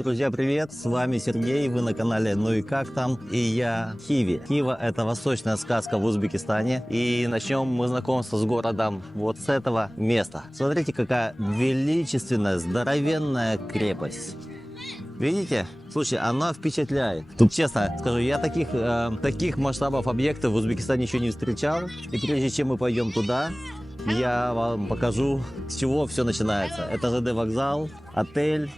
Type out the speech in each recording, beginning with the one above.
Друзья, привет! С вами Сергей, вы на канале «Ну и как там?» И я Хиви. Хива – это восточная сказка в Узбекистане. И начнем мы знакомство с городом вот с этого места. Смотрите, какая величественная, здоровенная крепость. Видите? Слушай, она впечатляет. Тут честно скажу, я таких масштабов объектов в Узбекистане еще не встречал. И прежде чем мы пойдем туда, я вам покажу, с чего все начинается. Это ЖД вокзал, отель.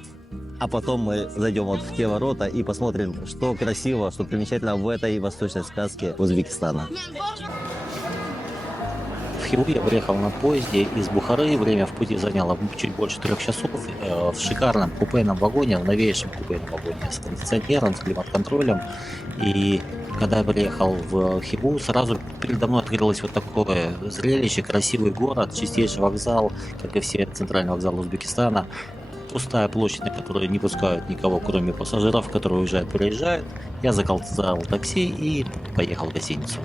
А потом мы зайдем вот в те ворота и посмотрим, что красиво, что примечательно в этой восточной сказке Узбекистана. В Хиву я приехал на поезде из Бухары. Время в пути заняло чуть больше 3 часов. В шикарном купейном вагоне, в новейшем купейном вагоне с кондиционером, с климат-контролем. И когда я приехал в Хиву, сразу передо мной открылось вот такое зрелище, красивый город, чистейший вокзал, как и все центральные вокзалы Узбекистана. Пустая площадь, на которой не пускают никого, кроме пассажиров, которые уезжают, приезжают. Я заказал такси и поехал в гостиницу.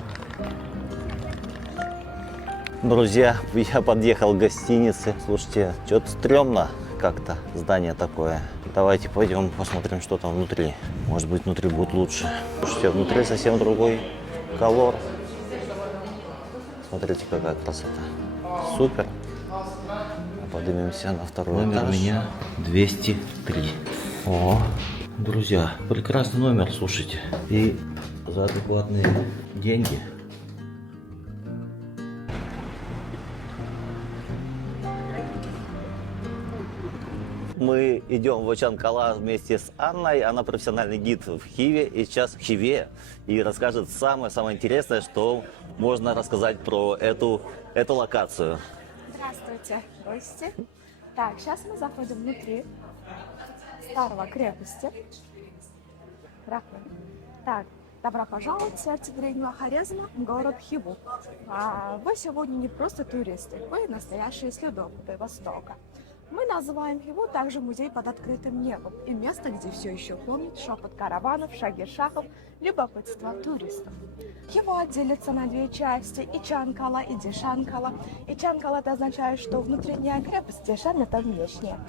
Друзья, я подъехал к гостинице. Слушайте, что-то стрёмно как-то здание такое. Давайте пойдем посмотрим, что там внутри. Может быть, внутри будет лучше. Слушайте, внутри совсем другой колор. Смотрите, какая красота. Супер. Поднимемся на второй этаж. Номер у меня 203. О, друзья, прекрасный номер, слушайте. И за адекватные деньги. Мы идем в Очан-Кала вместе с Анной. Она профессиональный гид в Хиве и сейчас в Хиве. И расскажет самое интересное, что можно рассказать про эту локацию. Здравствуйте, гости. Так, сейчас мы заходим внутри старого крепости. Так, добро пожаловать в сердце древнего Хорезма, город Хиву. Вы сегодня не просто туристы, вы настоящие следопыты Востока. Мы называем Хиву также музей под открытым небом и место, где все еще помнят шепот караванов, шаги шахов, любопытство туристов. Хива делится на две части – Ичан-Кала и Дишан-Кала. Ичан-Кала это означает, что внутренняя крепость, Дишан это внешняя.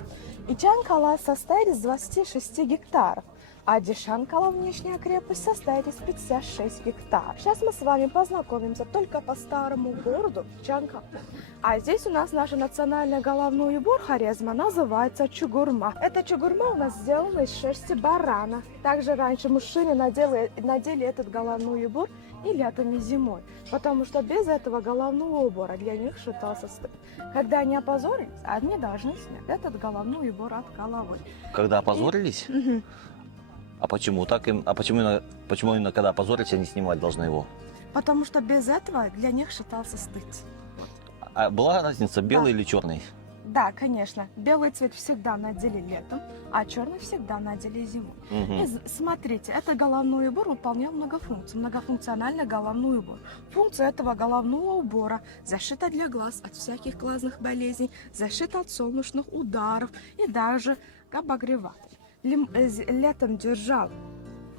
Ичан-Кала состоит из 26 гектаров, а Дишан-Кала, внешняя крепость, состоит из 56 гектаров. Сейчас мы с вами познакомимся только по старому городу Ичан-Кала. А здесь у нас наш национальный головной убор Хорезма называется чугурма. Эта чугурма у нас сделана из шерсти барана. Также раньше мужчины надели этот головной убор и летом, и зимой, потому что без этого головного убора для них считался стыд. Когда они опозорились, они должны снять этот головной убор от головы. Когда опозорились? А почему так им? А почему именно когда опозорились, они снимать должны его? Потому что без этого для них считался стыд. А была разница, белый Да. или черный? Да, конечно. Белый цвет всегда надели летом, а черный всегда надели зимой. Угу. И смотрите, этот головной убор выполнял многофункциональный головной убор. Функция этого головного убора – защита для глаз от всяких глазных болезней, защита от солнечных ударов и даже обогреватель. Летом держал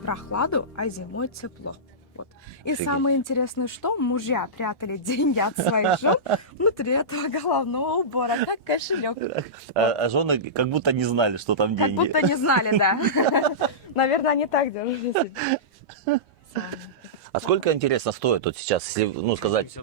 прохладу, а зимой тепло. Вот. И Офигеть. самое интересное, что мужья прятали деньги от своих жен внутри этого головного убора, как кошелек. А жены как будто не знали, что там Как деньги. будто не знали, да. Наверное, они так держали. А сколько, интересно, стоит тут сейчас, если, сказать,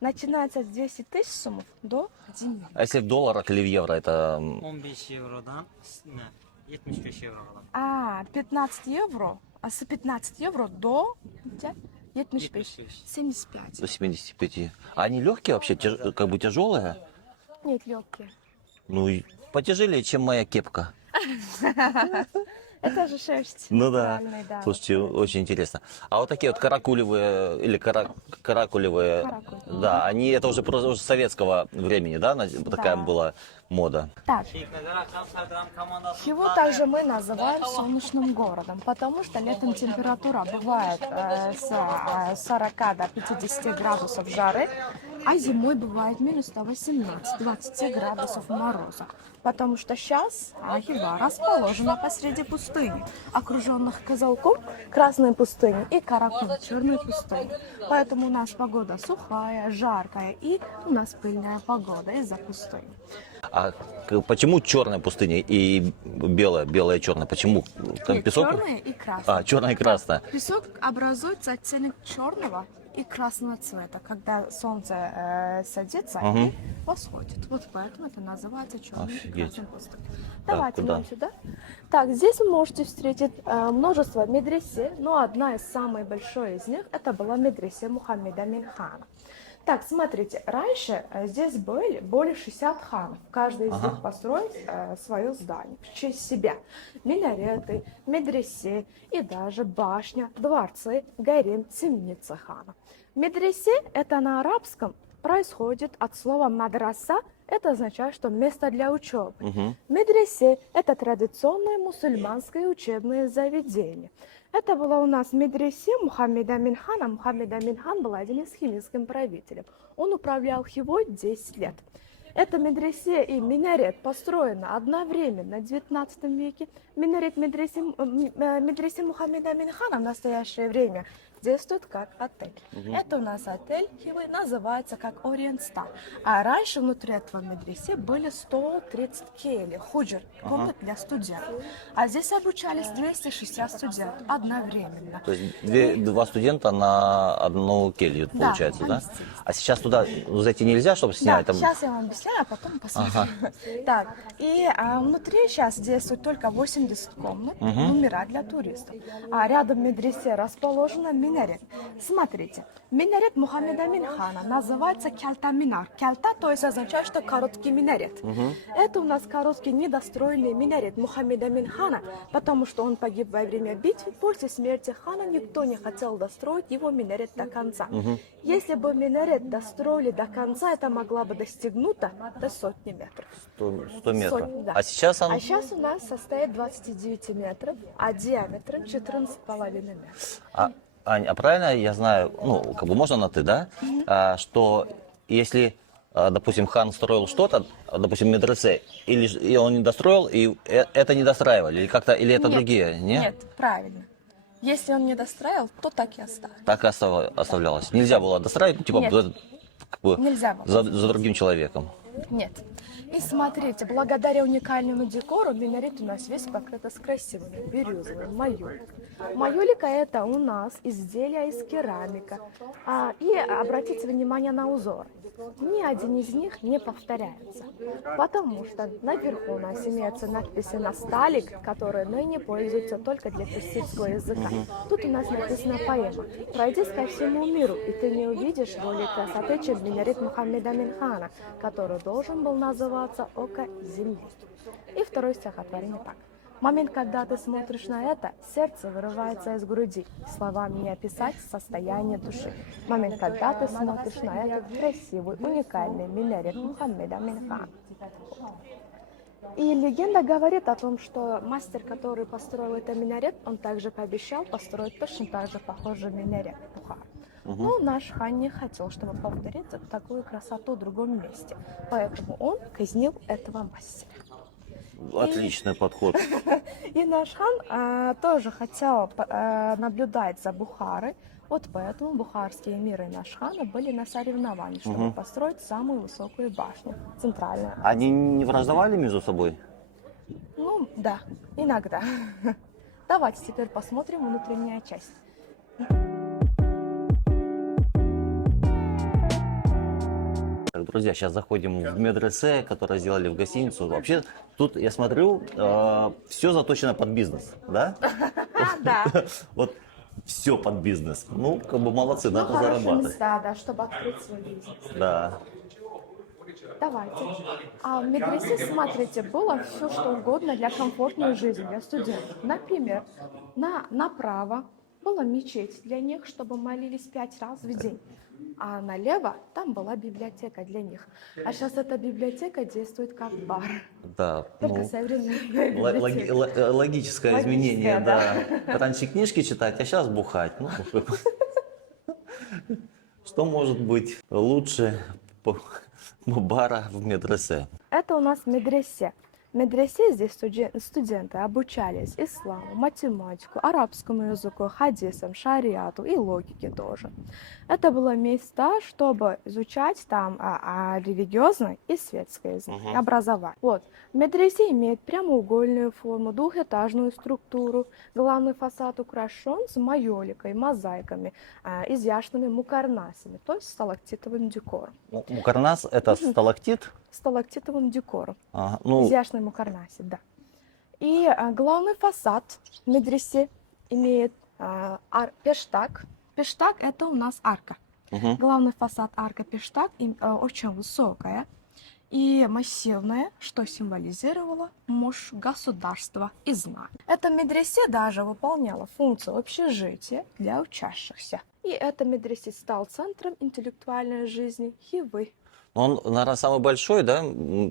Начинается с 10 тысяч сумм до 1 миллиона. а если в долларах или в евро, это 15 евродан 75 евро калат. 15 евро, а с 15 евро до 75. 75. до 75? А они легкие вообще, как бы тяжелые? Нет, легкие. Ну, и потяжелее, чем моя кепка. Это же шерсть. Ну да. натуральная, да. Слушайте, очень интересно. А вот такие вот каракулевые или каракулевые, Каракуль. да, они это уже уже советского времени, да? Такая была мода. Так, Хиву также мы называем солнечным городом, потому что летом температура бывает с 40 до 50 градусов жары, а зимой бывает минус 118-20 градусов мороза. Потому что сейчас Хива расположена посреди пустыни, окруженных Кызылкум, красной пустыней, и Каракум, черной пустыни. Поэтому у нас погода сухая, жаркая, и у нас пыльная погода из-за пустыни. А почему черная пустыня и белая, белая и черная? Почему? Там Нет, песок? черное и красное. А, черная и красная. Песок образуется оттенок черного и красного цвета, когда солнце садится и восходит. Вот поэтому это называется черный и Офигеть. красный пустыня. Давайте куда? нам сюда. Так, здесь вы можете встретить множество медресе, но одна из самых больших из них это была медресе Мухаммеда Амин-хана. Так, смотрите, раньше здесь были более 60 ханов. Каждый из них построил свое здание в честь себя. Минареты, медресе и даже башня, дворцы, гарем, темница хана. Медресе это на арабском происходит от слова мадраса, это означает, что место для учебы. Медресе это традиционное мусульманское учебное заведение. Это было у нас медресе Мухаммеда Амин-хана. Мухаммед Амин-хан был один из химическим правителем. Он управлял Хивой 10 лет. Это медресе и минарет построены одновременно в 19 веке. Минарет медресе Мухаммеда Амин-хана в настоящее время действует как отель. Это у нас отель Хивы, называется как Ориент Стар. А раньше внутри этого медресе были 130 кели, худжр, комнат для студентов. А здесь обучались 260 студентов одновременно. То есть два студента на одну келью, получается, да? поместились. А сейчас туда зайти нельзя, чтобы Да, снять? Там... сейчас я вам объясняю, а потом посмотрим. Так, и внутри сейчас действует только 80 комнат, номера для туристов. А рядом в медресе расположена минарет. Смотрите, минарет Мухаммеда Амин-хана называется кялта-минар. Кялта, то есть означает, что короткий минарет. Это у нас короткий недостроенный минарет Мухаммеда Амин-хана, потому что он погиб во время битвы. После смерти хана никто не хотел достроить его минарет до конца. Если бы минарет достроили до конца, это могло бы достигнуто до сотни метров. 100 метров. Сотни, да. А сейчас он... А сейчас у нас состоит 29 метров, а диаметром 14,5 метров. Ань, а правильно я знаю, ну, как бы можно на ты, да? Что если, допустим, хан строил что-то, допустим, медресе, и он не достроил, и это не достраивали, или как-то, или это Нет, другие, не? Нет, правильно. Если он не достраивал, то так и оставил. Так и оставлялось. Нельзя было достраивать, ну, типа, Нет. как бы Нельзя было. за другим человеком. Нет. И смотрите, благодаря уникальному декору минарет у нас весь покрыт с красивыми бирюзовыми майоликами. Майолика это у нас изделие из керамика. И обратите внимание на узор. Ни один из них не повторяется, потому что наверху у нас имеются надписи на сталик, которые ныне пользуются только для персидского языка. Тут у нас написана поэма «Пройдись ко всему миру, и ты не увидишь более красоты, чем минарет Мухаммеда Амин-хана, который должен был называться «Око земли». И второе стихотворение так. В момент, когда ты смотришь на это, сердце вырывается из груди. Словами не описать состояние души. В момент, когда ты смотришь на этот красивый, уникальный минарет Мухаммеда Амин-хана. И легенда говорит о том, что мастер, который построил этот минарет, он также пообещал построить точно так же похожий минарет Бухар. Но наш хан не хотел, чтобы повторить такую красоту в другом месте. Поэтому он казнил этого мастера. Отличный подход. И наш хан тоже хотел наблюдать за Бухарой. Вот поэтому бухарские эмиры и наш хан были на соревновании, чтобы построить самую высокую башню, центральную. Они не враждовали между собой? Ну, да, иногда. Давайте теперь посмотрим внутренняя часть. Так, друзья, сейчас заходим в медресе, которое сделали в гостиницу. Вообще, тут, я смотрю, все заточено под бизнес, да? Да. Вот все под бизнес. Ну, как бы молодцы, надо Хорошие зарабатывать. места, да, чтобы открыть свой бизнес. Да. Давайте. А в медресе, смотрите, было все, что угодно для комфортной жизни, для студентов. Например, направо была мечеть для них, чтобы молились 5 раз в день. А налево там была библиотека для них. А сейчас эта библиотека действует как бар. Да, Только ну, современная библиотека. логическое изменение, Логическое, да. Раньше книжки читать, а сейчас бухать. Ну, что может быть лучше бара в медресе? Это у нас медресе. медресе здесь студенты обучались исламу, математику, арабскому языку, хадисам, шариату и логике тоже. Это было место, чтобы изучать там религиозное и светское образование. Вот. Медресе имеет прямоугольную форму, двухэтажную структуру. Главный фасад украшен с майоликой, мозаиками, изящными мукарнасами, то есть сталактитовым декором. Мукарнас это сталактит? Сталактитовым декором. Ага, Изящный мукарнасит, да. И главный фасад медресе имеет пештаг. Пештаг это у нас арка. Главный фасад арка пештаг очень высокая и массивная, что символизировало мощь государства и знания. Эта медресе даже выполняла функцию общежития для учащихся. И это медресе стал центром интеллектуальной жизни Хивы. Он, наверное, самый большой, да?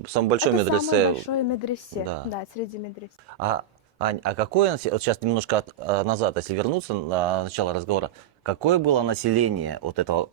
Самый большой Это медресе. самое большое медресе, Да. да, среди медресе. Ань, а какое, вот сейчас немножко назад, если вернуться на начало разговора, какое было население вот этого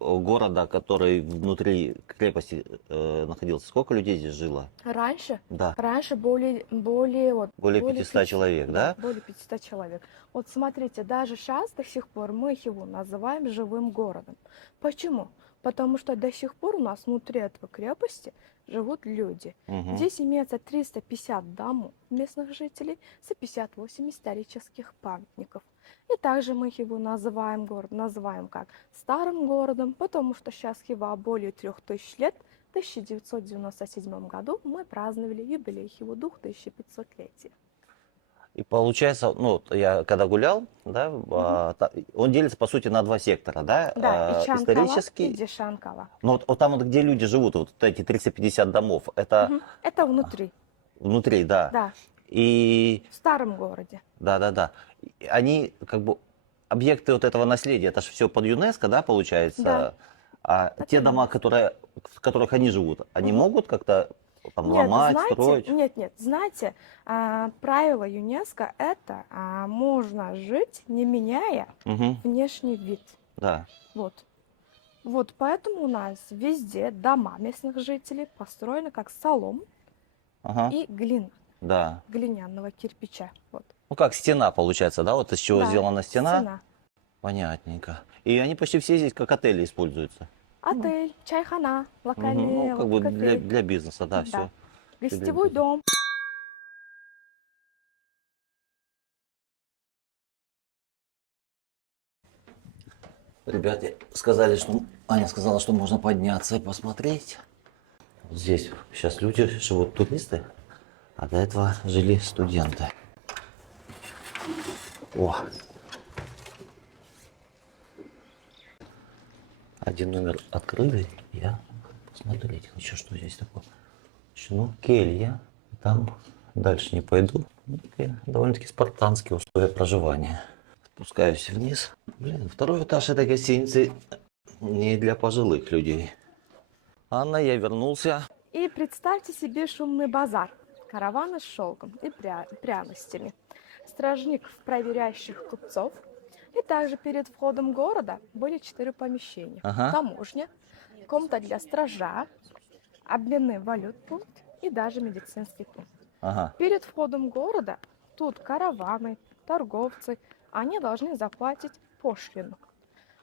города, который внутри крепости находился? Сколько людей здесь жило? Раньше? Да. Раньше более 500 человек, да? Более 500 человек. Вот смотрите, даже сейчас до сих пор мы его называем живым городом. Почему? Потому что до сих пор у нас внутри этого крепости живут люди. Здесь имеется 350 домов местных жителей с 58 исторических памятников. И также мы его называем как старым городом, потому что сейчас Хива более 3000 лет. В 1997 году мы праздновали юбилей Хивы 2500-летия. И получается, ну, вот я когда гулял, да, он делится, по сути, на два сектора, да? Да, Ичанкала исторический. и Дешанкала. Ну, вот там, вот, где люди живут, вот эти 350 домов, это Это внутри. внутри, да. Да, И в старом городе. да. Они как бы объекты вот этого наследия, это же все под ЮНЕСКО, да, получается? Да. А те дома, в которых они живут, они могут как-то там ломать, строить? Нет. Знаете, правило ЮНЕСКО это можно жить, не меняя внешний вид. Да. Вот поэтому у нас везде дома местных жителей построены как солом и глина, Да. глиняного кирпича. Вот. Ну, как стена получается, да? Вот из чего Да, сделана стена? стена. Понятненько. И они почти все здесь как отели используются. Отель, чайхана, Ну, локальные как бы кафе. для бизнеса, да, все. Гостевой дом. Ребята сказали, что Аня сказала, что можно подняться и посмотреть. Вот здесь сейчас люди живут, туристы, а до этого жили студенты. О! Один номер открытый. Я посмотреть хочу, что здесь такое. Ну, келья. Там дальше не пойду. Ну, такие довольно-таки спартанские условия проживания. Спускаюсь вниз. Блин, второй этаж этой гостиницы не для пожилых людей. Анна, я вернулся. И представьте себе шумный базар. Караваны с шелком и пряностями. Стражников, проверяющих купцов. И также перед входом города были 4 помещения. Таможня, комната для стража, обменный валют пункт и даже медицинский пункт. Перед входом города тут караваны, торговцы, они должны заплатить пошлину.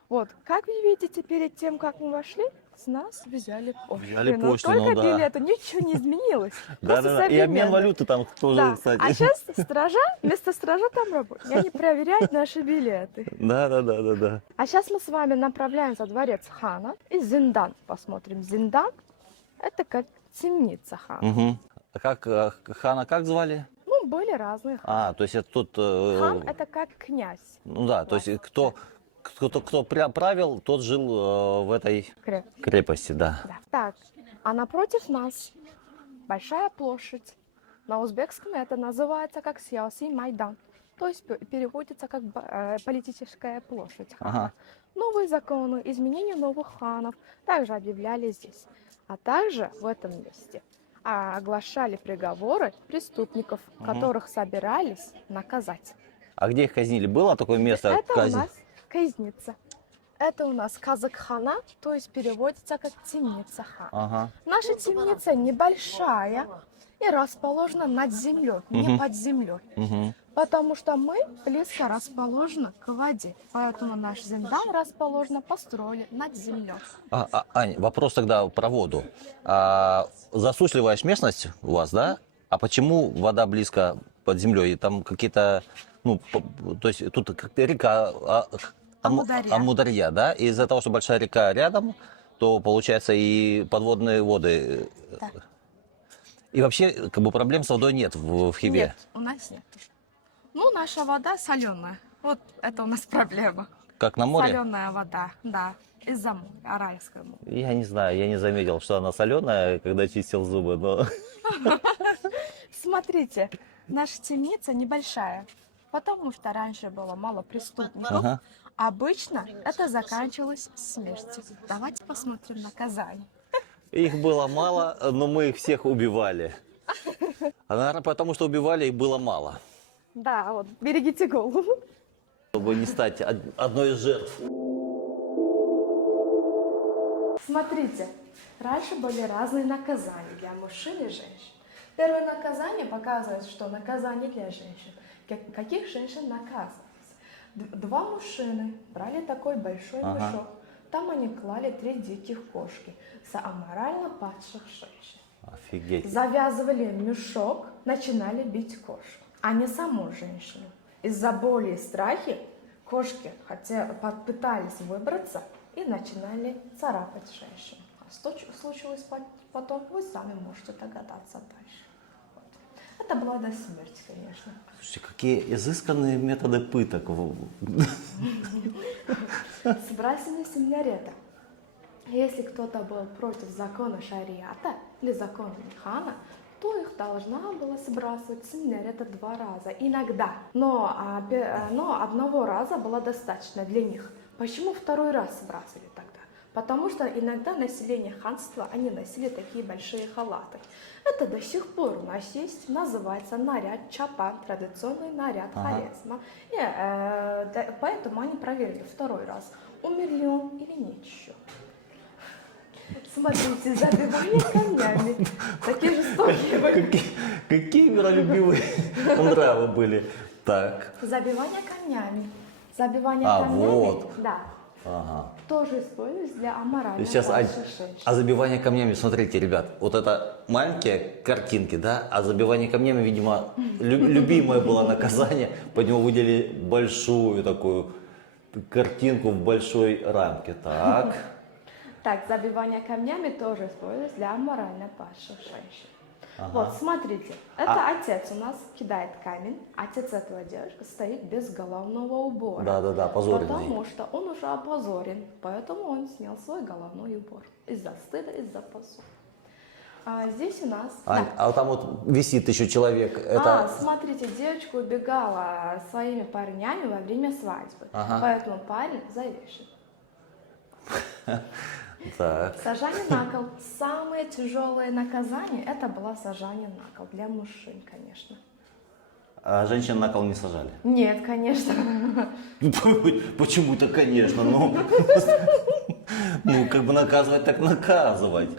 Вот, как вы видите, перед тем, как мы вошли, с нас взяли пошлину. Только билеты, ничего не изменилось. Да. И обмен валюты там тоже, кстати. А сейчас вместо стража там работают. И они проверяют наши билеты. Да. А сейчас мы с вами направляемся в дворец хана и Зиндан посмотрим. Зиндан – это как темница хана. А как хана как звали? Ну, были разные ханы. То есть это тут... Хан – это как князь. Ну да, то есть кто правил, тот жил в этой крепости, да. Так, а напротив нас большая площадь. На узбекском это называется как Сияси Майдан. То есть переводится как политическая площадь хана. Новые законы, изменения новых ханов также объявляли здесь. А также в этом месте оглашали приговоры преступников, которых собирались наказать. А где их казнили? Было такое место? Это у нас казница. Это у нас казакхана, то есть переводится как темница хана. Наша темница небольшая, и расположена над землей, не под землей. Потому что мы близко расположены к воде. Поэтому наш Зиндан расположена, построили над землей. Ань, вопрос тогда про воду. Засушливая ж местность у вас, да? А почему вода близко под землей? Там какие-то, ну, то есть тут как-то река Амударья, да? И из-за того, что большая река рядом, то получается и подводные воды. Да. И вообще, как бы проблем с водой нет в Хиве. Нет, у нас нет. Ну, наша вода соленая. Вот это у нас проблема. Как на море? Соленая вода, да. Из-за моря, Аральского моря. Я не знаю, я не заметил, что она соленая, когда чистил зубы, но... Смотрите, наша темница небольшая, потому что раньше было мало преступников. Ага. Обычно это заканчивалось смертью. Давайте посмотрим наказание. Их было мало, но мы их всех убивали. А, наверное, потому что убивали их было мало. Да, вот, берегите голову. Чтобы не стать одной из жертв. Смотрите, раньше были разные наказания для мужчин и женщин. Первое наказание показывает, что наказание для женщин. Каких женщин наказывались? Два мужчины брали такой большой мешок. Там они клали 3 диких кошки за аморально падших женщин. Офигеть. Завязывали мешок, начинали бить кошку, а не саму женщину. Из-за боли и страхи кошки пытались выбраться и начинали царапать женщину. А что случилось потом, вы сами можете догадаться дальше. Вот. Это было до смерти, конечно. Слушайте, какие изысканные методы пыток. Сбрасывали с минарета. Если кто-то был против закона шариата или закона хана, то их должна была сбрасывать с минарета 2 раза, иногда. Но одного раза было достаточно для них. Почему 2-й раз сбрасывали тогда? Потому что иногда население ханства, они носили такие большие халаты. Это до сих пор у нас есть, называется наряд чапан, традиционный наряд Хорезма. И поэтому они проверили 2-й раз, умер ли он или нет еще. Смотрите, забивание камнями. Такие жестокие были. Какие миролюбивые нравы были. Так. Забивание камнями. Забивание камнями, вот. да. Ага. Тоже используют для аморальных Сейчас, падших женщин. а забивание камнями, смотрите, ребят, вот это маленькие картинки, да, а забивание камнями, видимо, любимое было наказание, под него выделили большую такую картинку в большой рамке. Так. Так, забивание камнями тоже используется для аморально падших женщин. Вот, смотрите, это отец у нас кидает камень, отец этого девушки стоит без головного убора. Да, позоренный. Потому что он уже опозорен, поэтому он снял свой головной убор. Из-за стыда, из-за позора. А здесь у нас... А там вот висит еще человек. Это... смотрите, девочка убегала своими парнями во время свадьбы, поэтому парень завешен. Так. Сажание на кол. Самое тяжелое наказание это было сажание на кол для мужчин, конечно. А женщин на кол не сажали? Нет, конечно. Почему-то, конечно, ну как бы наказывать, так наказывать.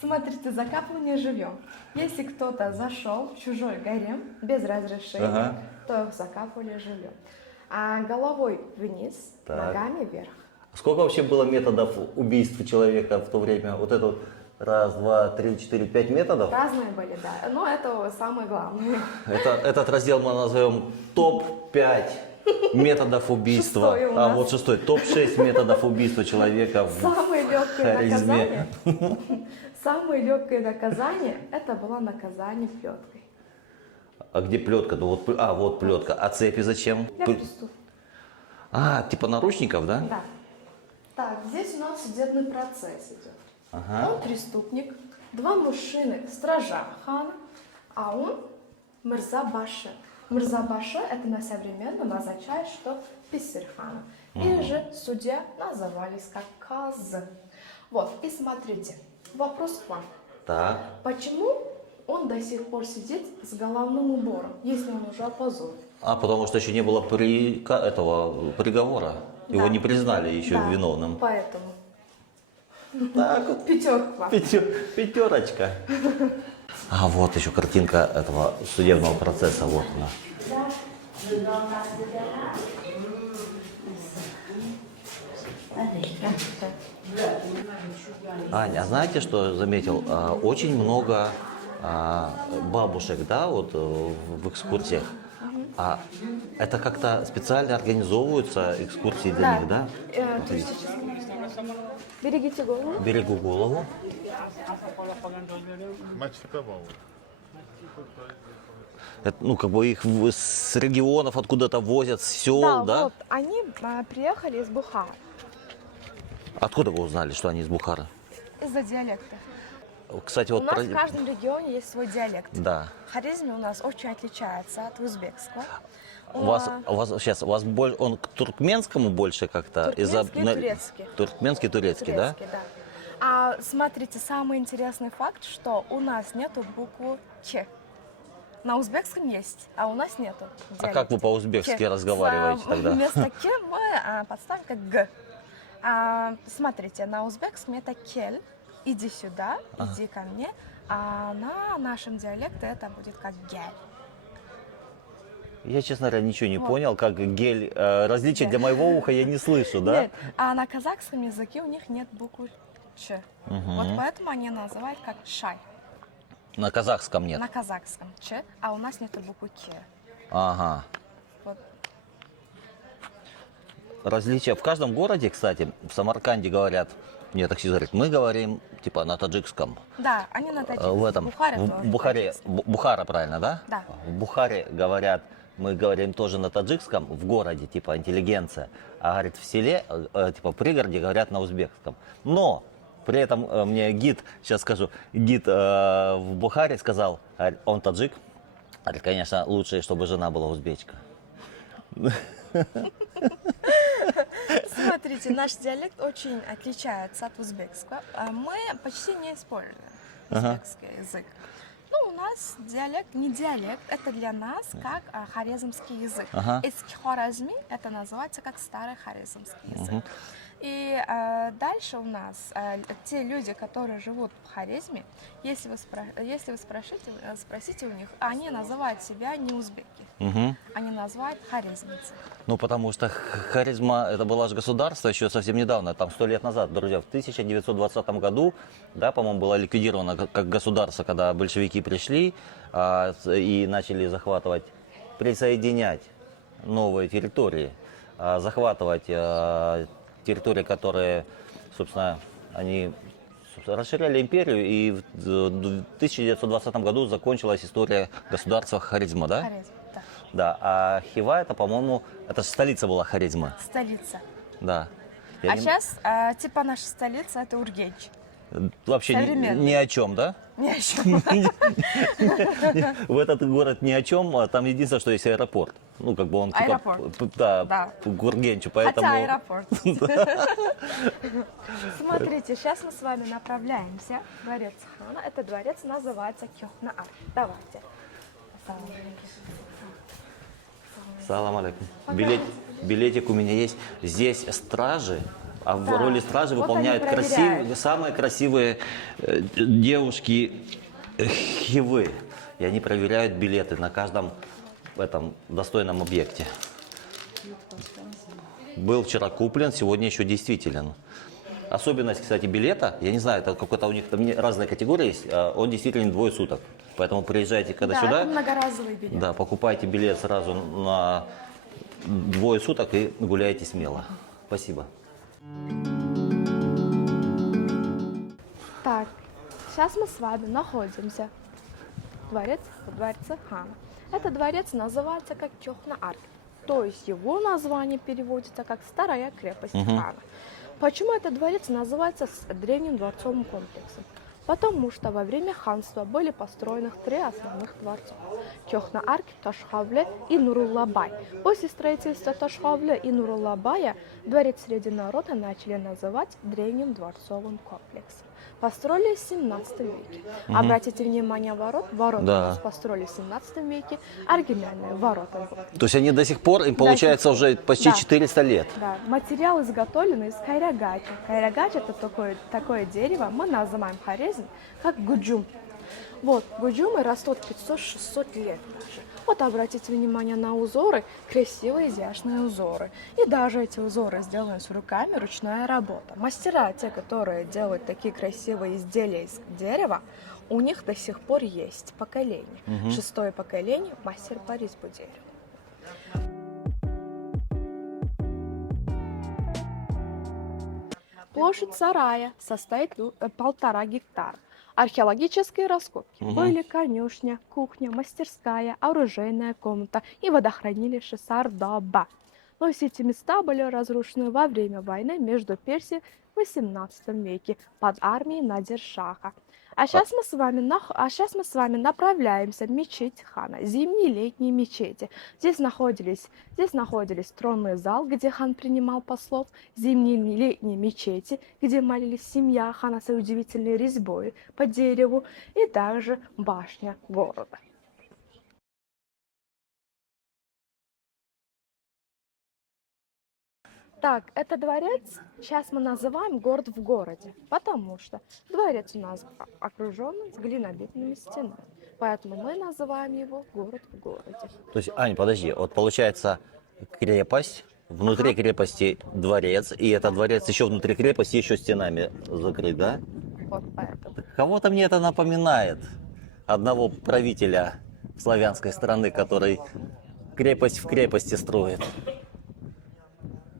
Смотрите, закапывание живьем. Если кто-то зашел в чужой гарем без разрешения, то их закапывали живьем. А головой вниз, ногами вверх. Сколько вообще было методов убийства человека в то время? Вот это вот 1, 2, 3, 4, 5 методов? Разные были, да. Но это самое главное. Этот раздел мы назовем топ-5 методов убийства. Вот 6-й, топ-6 методов убийства человека в Самое легкое Хорезме. наказание. Самое легкое наказание это было наказание плеткой. А где плетка? Ну, вот плетка. А цепи зачем? Для преступников. Типа наручников, да? Да. Так, здесь у нас судебный процесс идет. Он преступник, 2 мужчины стража хана, а он Мирза-Баши. Мирза-Баши это на современном означает, что писарь хана. Или же судья назывались как казы. Вот, и смотрите, вопрос к вам. Так. Почему он до сих пор сидит с головным убором, если он уже опозорен? Потому что еще не было приговора. Его не признали еще виновным. Поэтому. Так вот. 5. Пятерочка. А вот еще картинка этого судебного процесса, вот она. Аня, а знаете, что заметил? Очень много бабушек, да, вот в экскурсиях. А это как-то специально организовываются экскурсии для них, да? Берегите голову. Берегу голову. Это, ну, как бы их с регионов откуда-то возят, с сел, да? Вот, они приехали из Бухары. Откуда вы узнали, что они из Бухары? Из-за диалекта. Кстати, У вот нас в каждом регионе есть свой диалект. Да. Харизми у нас очень отличается от узбекского. У вас сейчас, у вас он к туркменскому больше как-то? Туркменский и турецкий. Туркменский, турецкий, да? Турецкий, да. А смотрите, самый интересный факт, что у нас нету буквы Ч. На узбекском есть, а у нас нету. А как вы по-узбекски разговариваете тогда? Вместо К мы подставим как Г. Смотрите, на узбекском это кель, иди сюда, иди ко мне, а на нашем диалекте это будет как гель. Я, честно говоря, ничего не понял, как гель. Различия для моего уха я не слышу, да? Нет, а на казахском языке у них нет буквы Ч. Вот поэтому они называют как шай. На казахском нет. На казахском Ч, а у нас нет буквы К. Ага. Вот. Различия в каждом городе, кстати, в Самарканде говорят, мне таксист говорит, мы говорим типа на таджикском. Да, они на таджикском. В этом, в Бухаре, Бухара, правильно, да? Да. В Бухаре говорят, мы говорим тоже на таджикском, в городе, типа интеллигенция, а говорит, в селе, типа в пригороде говорят на узбекском. Но при этом мне гид, сейчас скажу, гид в Бухаре сказал, он таджик, говорит, конечно, лучше, чтобы жена была узбечка. Смотрите, наш диалект очень отличается от узбекского. Мы почти не используем узбекский язык. Ну, у нас диалект, не диалект, это для нас как хорезмский язык. Эски Хорезми, это называется как старый хорезмский язык. И дальше у нас те люди, которые живут в Хорезме, если вы спросите у них, они называют себя не узбеки, они называют хорезмицы. Ну, потому что Хорезма, это было же государство еще совсем недавно, там 100 лет назад, друзья, в 1920 году, да, по-моему, было ликвидировано как государство, когда большевики пришли и начали захватывать, присоединять новые территории, захватывать территории, которые, собственно, они расширяли империю, и в 1920 году закончилась история государства Хорезма, да? Хорезм, да. Да, а Хива, это, по-моему, это же столица была Хорезма. Столица. Да. Сейчас, типа, наша столица это Ургенч. Вообще ни о чем, да? Ни о чем. В этот город ни о чем, а там единственное, что есть аэропорт. Ну, как бы он типа, Аэропорт. Да, к Ургенчу, поэтому... Хотя аэропорт. Смотрите, сейчас мы с вами направляемся в дворец хана. Этот дворец называется Кёхна-Ар. Давайте. Салам алейкум. Билетик у меня есть. Здесь стражи, а в роли стражи вот выполняют они самые красивые девушки Хивы. И они проверяют билеты на каждом этом достойном объекте. Был вчера куплен, сегодня еще действителен. Особенность, кстати, билета, я не знаю, это какой-то у них там разные категории есть, он действительно двое суток. Поэтому приезжайте когда сюда. Это многоразовый билет. Да, покупайте билет сразу на 2 суток и гуляйте смело. Спасибо. Так, сейчас мы с вами находимся в дворце хана. Этот дворец называется как Кёхна-Ар, то есть его название переводится как старая крепость хана. Почему этот дворец называется древним дворцовым комплексом? Потому что во время ханства были построены 3 основных дворца – Кёхна-Арк, Ташхавле и Нуруллабай. После строительства Ташхавле и Нуруллабая дворец среди народа начали называть древним дворцовым комплексом. Построили в 17 веке. Обратите внимание, ворота у нас построили в 17 веке, оригинальные ворота. То есть они до сих пор, им получается уже почти 400 лет. Да, материал изготовлен из кайрагачи. Кайрагач это такое дерево, мы называем хорезм как гуджум. Вот, гуджумы растут 500-600 лет даже. Вот обратите внимание на узоры, красивые изящные узоры. И даже эти узоры сделаны с руками, ручная работа. Мастера, те, которые делают такие красивые изделия из дерева, у них до сих пор есть поколение. Шестое поколение мастер по резьбе дерева. Площадь сарая состоит 1,5 гектара. Археологические раскопки были конюшня, кухня, мастерская, оружейная комната и водохранилище Сардаба. Но все эти места были разрушены во время войны между Персией в XVIII веке под армией Надир-Шаха. А сейчас мы с вами направляемся в мечеть хана, зимние и летние мечети. Здесь находились тронный зал, где хан принимал послов, зимние и летние мечети, где молились семья хана с удивительной резьбой по дереву, и также башня города. Так, это дворец, сейчас мы называем город в городе, потому что дворец у нас окружен глинобитными стенами, поэтому мы называем его город в городе. То есть, Ань, подожди, вот получается крепость, внутри крепости дворец, и этот дворец еще внутри крепости еще стенами закрыт, да? Вот поэтому. Кого-то мне это напоминает, одного правителя славянской страны, который крепость в крепости строит.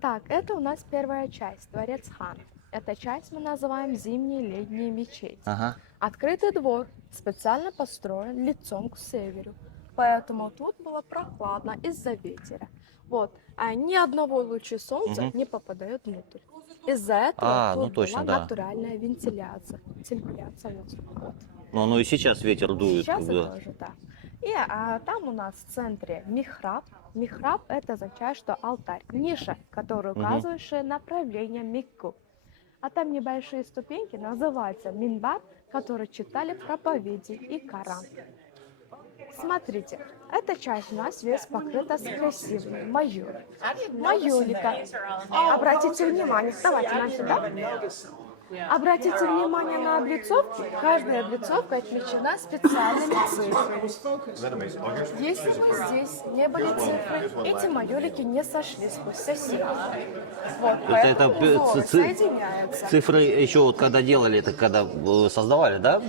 Так, это у нас первая часть, дворец хана. Эта часть мы называем зимние и летние мечети. Ага. Открытый двор специально построен лицом к северу, поэтому тут было прохладно из-за ветра. Вот, а ни одного луча солнца не попадает внутрь. Из-за этого тут точно, была да. натуральная вентиляция, циркуляция воздуха. Вот. Ну и сейчас ветер дует. Сейчас да. это тоже, да. И там у нас в центре михраб. Михраб это означает, что алтарь, ниша, которая указывающая направление Мекку. А там небольшие ступеньки называются минбар, которые читали проповеди и Коран. Смотрите, эта часть у нас весь покрыта с красивыми майоликой. Майолика. Обратите внимание, давайте нам сюда. Обратите внимание на облицовки. Каждая облицовка отмечена специальными цифрами. Если бы здесь не были цифры, эти майолики не сошлись бы совсем. Вот, поэтому узоры соединяются. Цифры еще вот когда делали, это когда создавали, да?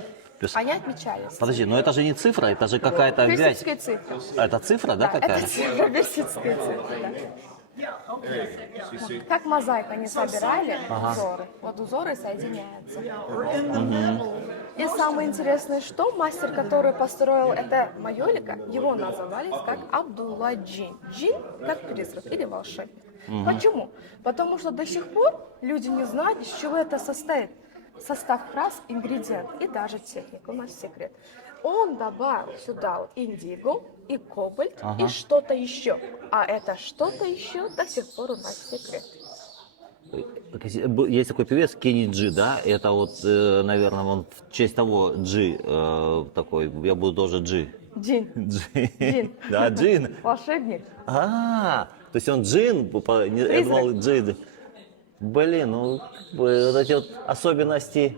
Они отмечались. Подожди, но это же не цифра, это же какая-то вязь. Персидская цифра. Это цифра, да, Да, какая? это цифра, персидская цифра, да. Как мозаика не собирали узоры, вот узоры соединяются. И самое интересное, что мастер, который построил это майолика, его называли как Абдулла Джин. Джин как призрак или волшебник. Почему? Потому что до сих пор люди не знают, из чего это состоит. Состав крас, ингредиент и даже техника. У нас секрет. Он добавил сюда вот индиго и кобальт и что-то еще. А это что-то еще до сих пор у нас секрет. Есть такой певец Кенни Джи, да? Это вот, наверное, он в честь того Джи такой. Я буду тоже Джи. Джин. Джин. Да, Джин. Волшебник. То есть он Джин, я думал Джин. Блин, ну вот эти вот особенности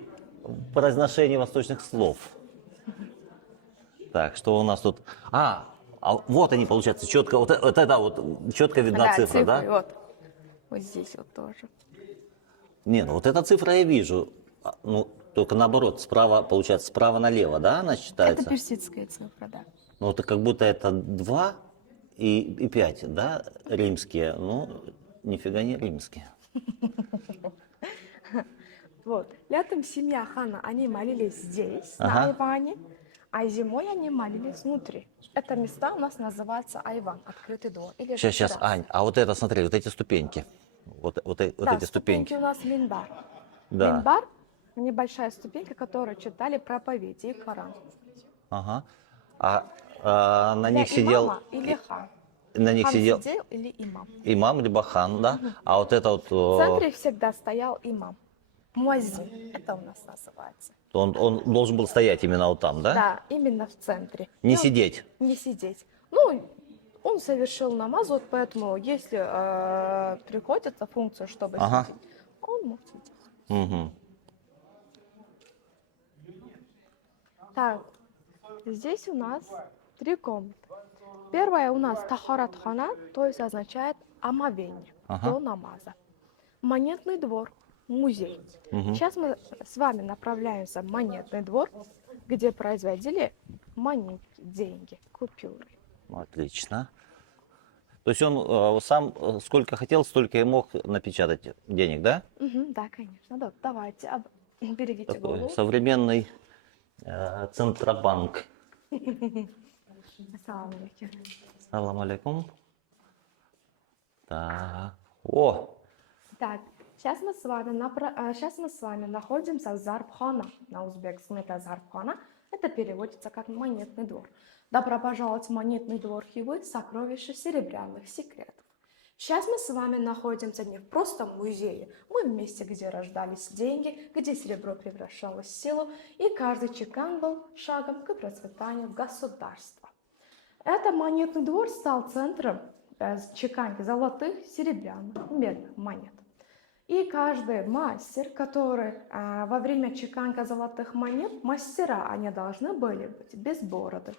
произношения восточных слов. Так, что у нас тут? Вот они, получается, четко, вот это вот четко видна цифра, цифры, да? Вот здесь вот тоже. Не, ну вот эта цифра я вижу. Ну, только наоборот, справа, получается, справа налево, да, она считается? Это персидская цифра, да. Ну, это как будто это 2 и 5, да, римские. Ну, нифига не римские. Вот. Летом семья хана, они молились здесь, на Айване, а зимой они молились внутри. Это места у нас называются Айван, открытый двор. Сейчас, Ань, а вот это, смотри, вот эти ступеньки. Вот эти ступеньки. У нас минбар. Да. Минбар — небольшая ступенька, которую читали проповеди и Коран. Ага. А на них сидел... Имама или хан. На них Хан сидел сидел или имам. имам, либо хан, да? А вот это вот... В центре всегда стоял имам. Муаззин, это у нас называется. Он должен был стоять именно вот там, да? Да, именно в центре. Не сидеть. Не сидеть. Ну, он совершил намаз, вот поэтому, если приходится функция, чтобы сидеть, он мог сидеть. Угу. Так, Здесь у нас 3 комнаты. Первая у нас тахаратхана, то есть означает омовение до намаза. Монетный двор, музей. Сейчас мы с вами направляемся в монетный двор, где производили монетки, деньги, купюры. Отлично. То есть он сам сколько хотел, столько и мог напечатать денег, да? Да, конечно. Да. Давайте, берегите Такой голову. современный Центробанк. Ассаламу алейкум. Салам алейкум. Так. О! Так, сейчас мы с вами находимся в Зарбхана. На узбекском это Зарбхана. Это переводится как монетный двор. Добро пожаловать в монетный двор Хивы, сокровища серебряных секретов. Сейчас мы с вами находимся не в просто музее. Мы в месте, где рождались деньги, где серебро превращалось в силу, и каждый чекан был шагом к процветанию государства. Этот монетный двор стал центром чеканки золотых, серебряных, медных монет. И каждый мастер, который во время чеканки золотых монет, мастера, они должны были быть без бороды.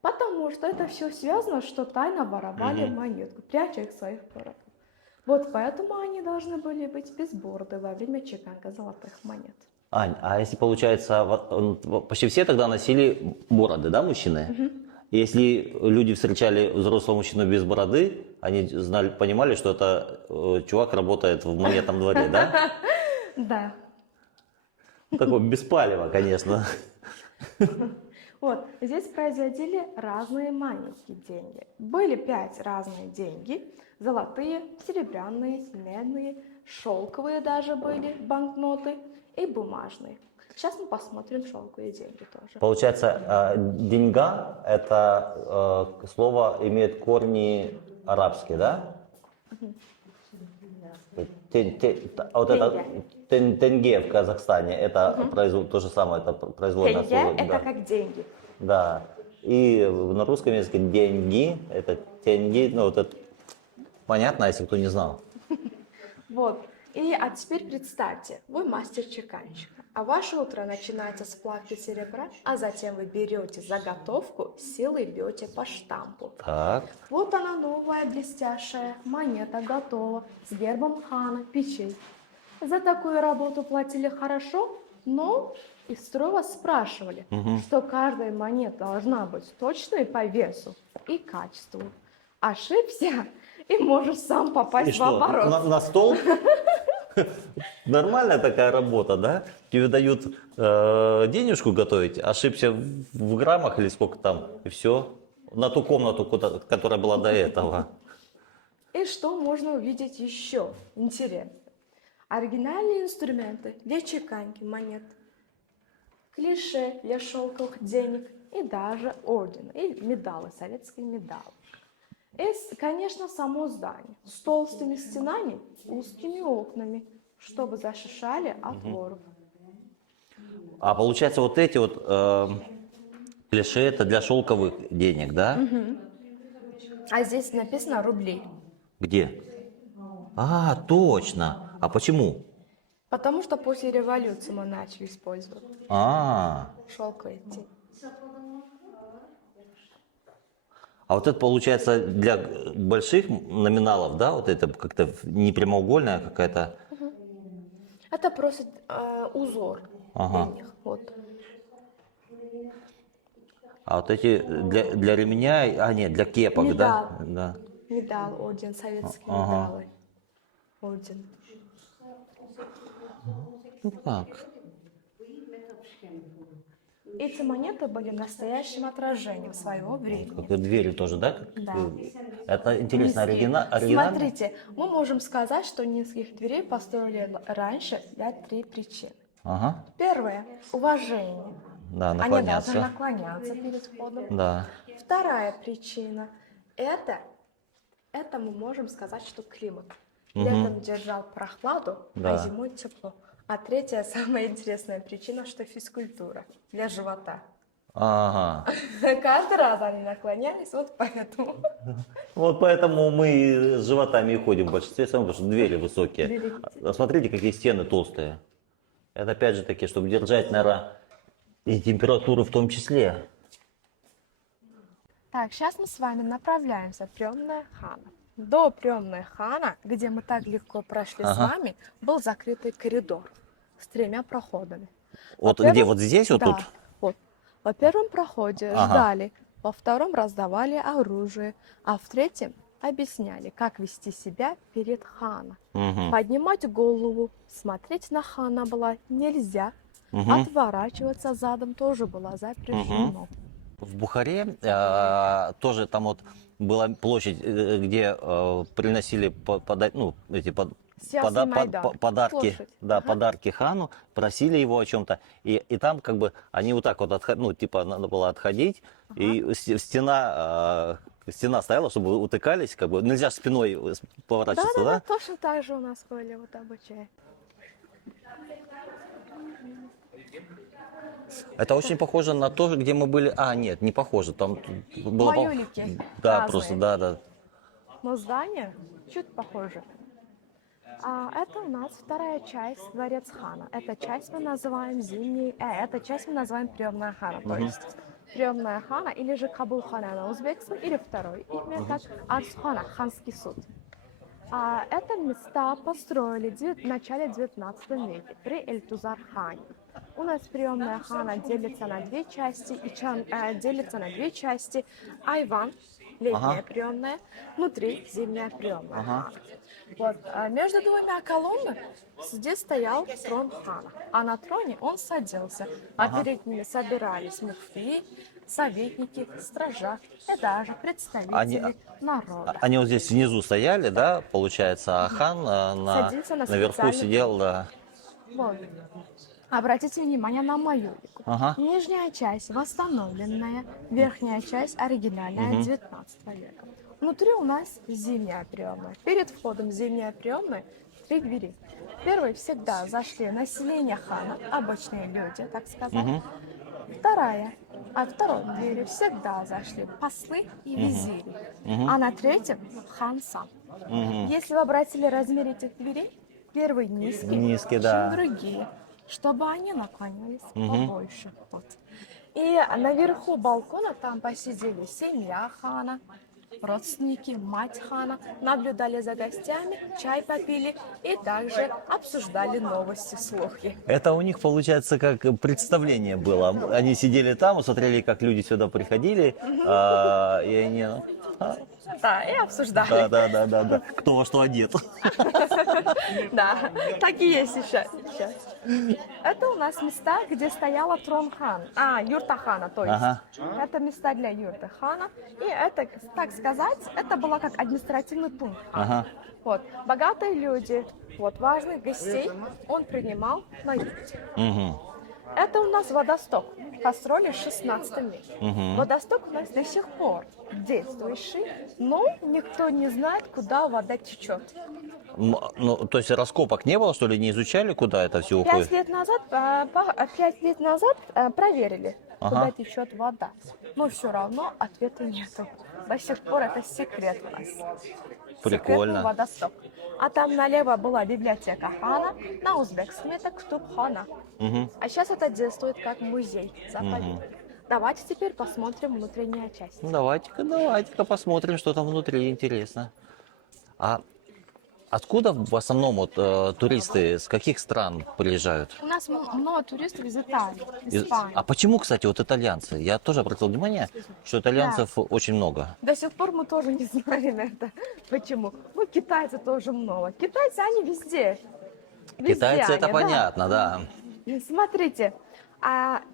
Потому что это все связано, что тайно воровали монетку, пряча их в своих коробках. Вот поэтому они должны были быть без бороды во время чеканки золотых монет. Ань, а если получается, почти все тогда носили бороды, да, мужчины? Если люди встречали взрослого мужчину без бороды, они знали, понимали, что это чувак работает в монетном дворе, да? Да. Такое беспалево, конечно. Вот, здесь производили разные монетки, деньги. Были 5 разные деньги. Золотые, серебряные, медные, шелковые даже были, банкноты и бумажные. Сейчас мы посмотрим шелковые деньги тоже. Получается, деньга, это слово имеет корни арабские, да? Вот это тенге в Казахстане, это то же самое, это производное Тенге слово. это Да. как деньги. Да. И на русском языке деньги, это тенги, ну вот это понятно, если кто не знал. Вот. А теперь представьте, вы мастер-чеканщик, а ваше утро начинается с плавки серебра, а затем вы берете заготовку, силой бьете по штампу. Так. Вот она новая блестящая монета готова с гербом хана, печень. За такую работу платили хорошо, но и строго спрашивали, что каждая монета должна быть точной по весу и качеству. Ошибся и можешь сам попасть И в что, оборот. на стол? Нормальная такая работа, да? Тебе дают денежку готовить, ошибся в граммах или сколько там, и все. На ту комнату, которая была до этого. И что можно увидеть еще? Интересно. Оригинальные инструменты для чеканки монет, клише для шелковых денег и даже ордены и медали, советские медали. И, конечно, само здание с толстыми стенами, узкими окнами, чтобы защищали от воров. А получается, вот эти вот клише это для шелковых денег, да? А здесь написано рубли. Где? А, точно. А почему? Потому что после революции мы начали использовать шелковые деньги. А вот это получается для больших номиналов, да? Вот это как-то не прямоугольная какая-то. Это просто узор для них. Вот. А вот эти для ремня, нет, для кепок, Медал. Да? Медал, орден, советские медалы. Орден. Ну так. Эти монеты были настоящим отражением своего времени. Как и двери тоже, да? Да. Это интересно, оригинально? Смотрите, мы можем сказать, что низких дверей построили раньше для 3 причины. Ага. Первое – уважение. Да, Они наклоняться. должны наклоняться перед входом. Да. Вторая причина – это мы можем сказать, что климат. Летом держал прохладу, Да. а зимой тепло. А третья, самая интересная причина, что физкультура для живота. Ага. Каждый раз они наклонялись, вот поэтому. Вот поэтому мы с животами и ходим в большинстве своем, потому что двери высокие. А смотрите, какие стены толстые. Это опять же таки, чтобы держать, наверное, и температуру в том числе. Так, сейчас мы с вами направляемся в приемная хана. До приемной хана, где мы так легко прошли с Ага. вами, был закрытый коридор с 3 проходами. Вот Во-первых, где, вот здесь, вот да, тут? вот. Во первом проходе Ага. ждали, во втором раздавали оружие, а в третьем объясняли, как вести себя перед ханом. Мгм. Поднимать голову, смотреть на хана было нельзя, Мгм. отворачиваться задом тоже было запрещено. В Бухаре тоже там вот была площадь, где приносили ну, эти Сиасный Майдан. подарки, Площадь. да, Ага. подарки хану, просили его о чем-то, и там как бы они вот так вот, ну, типа надо было отходить, и стена стояла, чтобы утыкались, как бы нельзя спиной поворачиваться, Да, да? точно так же у нас были вот обычаи. Это очень похоже на то, где мы были. А, нет, не похоже. Там было. Майолики Да, разные. просто, да. Но здание чуть похоже. Это у нас вторая часть дворец хана. Эта часть мы называем эта часть мы называем приемная хана. То есть приемная хана или же Кабул хана на узбекском, или второй имя как Арс-хана, ханский суд. Это места построили в начале 19 веке при Эльтузар-хане. У нас приемная хана делится на две части, Айван, летняя приемная, внутри зимняя приемная хана. Вот, между двумя колоннами здесь стоял трон хана, а на троне он садился, а перед ними собирались муфтии, советники, стража и даже представители народа. Они вот здесь внизу стояли, да, получается, а хан Садился на наверху специальный сидел, да. Вот. Обратите внимание на майолику. Ага. Нижняя часть восстановленная, верхняя часть оригинальная 19 века. Внутри у нас зимняя приемная. Перед входом в зимняя приемная 3 двери. Первой всегда зашли население хана, обычные люди, так сказать. От второй двери всегда зашли послы и визири. А на третьем хан сам. Если вы обратили размер этих дверей, первый низкий, да. чем другие, чтобы они наклонились побольше. Вот. И наверху балкона там посидели семья хана, родственники, мать хана, наблюдали за гостями, чай попили и также обсуждали новости, слухи. Это у них, получается, как представление было. Они сидели там, смотрели, как люди сюда приходили, и они... Да, и обсуждали. Да. Кто во что одет. Да, так и есть сейчас. Это у нас места, где стояла трон хана, юрта хана, то есть. Ага. Это места для юрты хана. И это, так сказать, это было как административный пункт хана. Ага. Вот, богатые люди, вот, важных гостей он принимал на юрте. Это у нас водосток, построили в 16 веке. Водосток у нас до сих пор действующий, но никто не знает, куда вода течет. Ну, то есть раскопок не было, что ли, не изучали, куда это все 5 уходит? лет назад проверили, куда течет вода. Но все равно ответа нету. До сих пор это секрет у нас. Прикольно. Секретный водосток. А там налево была библиотека хана, на узбекском это Ктуб хана. А сейчас это действует как музей, заповедник. Давайте теперь посмотрим внутреннюю часть. Ну, давайте-ка посмотрим, что там внутри, интересно. А откуда в основном вот, туристы, с каких стран приезжают? У нас много туристов из Италии, Испании. А почему, кстати, вот итальянцы? Я тоже обратил внимание, что итальянцев очень много. До сих пор мы тоже не знаем это. Почему? Ну, китайцев тоже много. Китайцы, они везде. Китайцы, они, это понятно, да. Смотрите,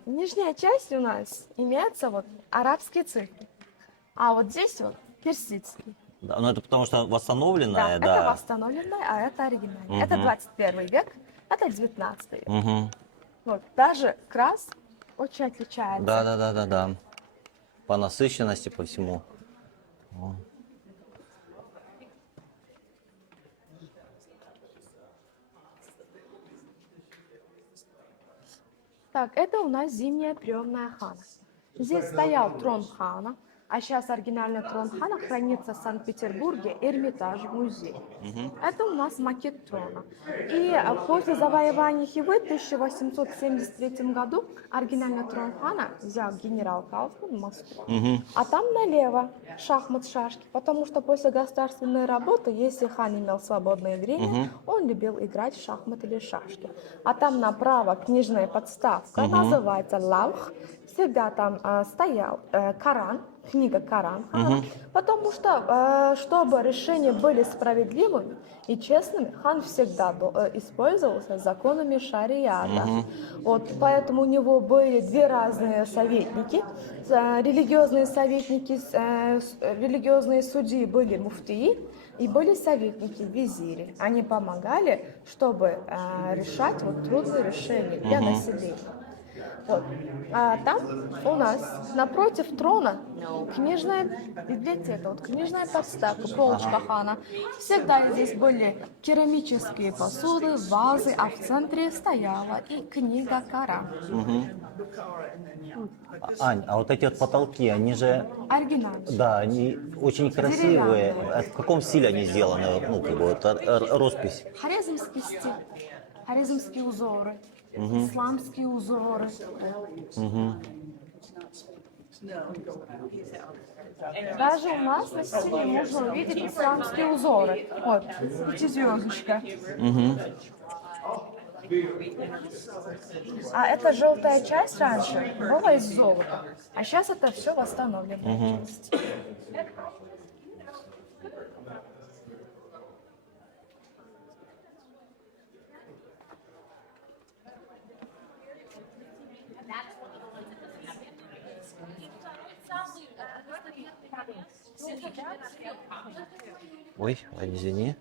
нижняя часть у нас имеется вот арабские церкви. А вот здесь вот персидский. Да, но это потому что восстановленная, Да, это восстановленная, а это оригинальная. Это 21 век, это 19 век. Вот, даже крас очень отличается. Да. По насыщенности, по всему. Так, это у нас зимняя приемная хана. Здесь стоял трон хана, А сейчас оригинальный трон хана хранится в Санкт-Петербурге, Эрмитаж, музей. Мгм. Это у нас макет трона. И после завоевания Хивы в 1873 году оригинальный трон хана взял генерал Кауфман в Москву. Мгм. А там налево шахмат, шашки, потому что после государственной работы, если хан имел свободное время, Мгм. он любил играть в шахматы или шашки. А там направо книжная подставка, Мгм. называется лавх. Всегда там стоял Коран, книга Коран, Мгм. потому что, чтобы решения были справедливыми и честными, хан всегда использовался законами шариата. Мгм. Вот, поэтому у него были две разные советники. Религиозные советники, религиозные судьи были муфтии, и были советники, визири. Они помогали, чтобы решать вот трудные решения для Мгм. населения. Вот. А там у нас напротив трона книжная библиотека, вот книжная подставка, полочка хана. Всегда здесь были керамические посуды, вазы, а в центре стояла и книга Коран. Мгм. Ань, а вот эти вот потолки, они же, Оригинальный. да, они очень красивые. А в каком стиле они сделаны? Ну, как бы вот роспись. Хорезмский стиль, хорезмские узоры, исламские узоры. Мгм. Даже у нас на стене можно увидеть исламские узоры. Вот, пятизвездочка. Мгм. А эта желтая часть раньше была из золота, а сейчас это все восстановленная часть. Ой, Ань, извини.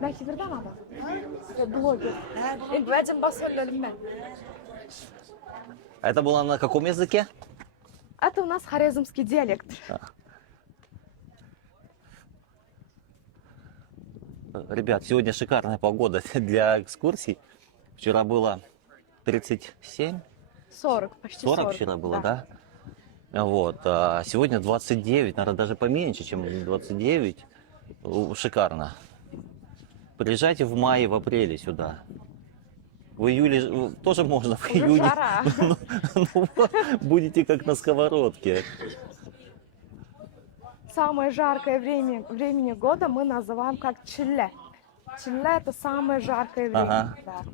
Ben kibirden ama. Blogger. İlk basıyorum ben. А это было на каком языке? Это у нас хорезмский диалект. Ребят, сегодня шикарная погода для экскурсий. Вчера было 37, 40, почти 40 вчера было, да? Вот, а сегодня 29, наверное, даже поменьше, чем 29. Шикарно. Приезжайте в мае, в апреле сюда. В июле тоже можно, в Уже июне. жара. Ну, будете как на сковородке. Самое жаркое времени года мы называем как чилле. Чилле это самое жаркое время. Ага. Да.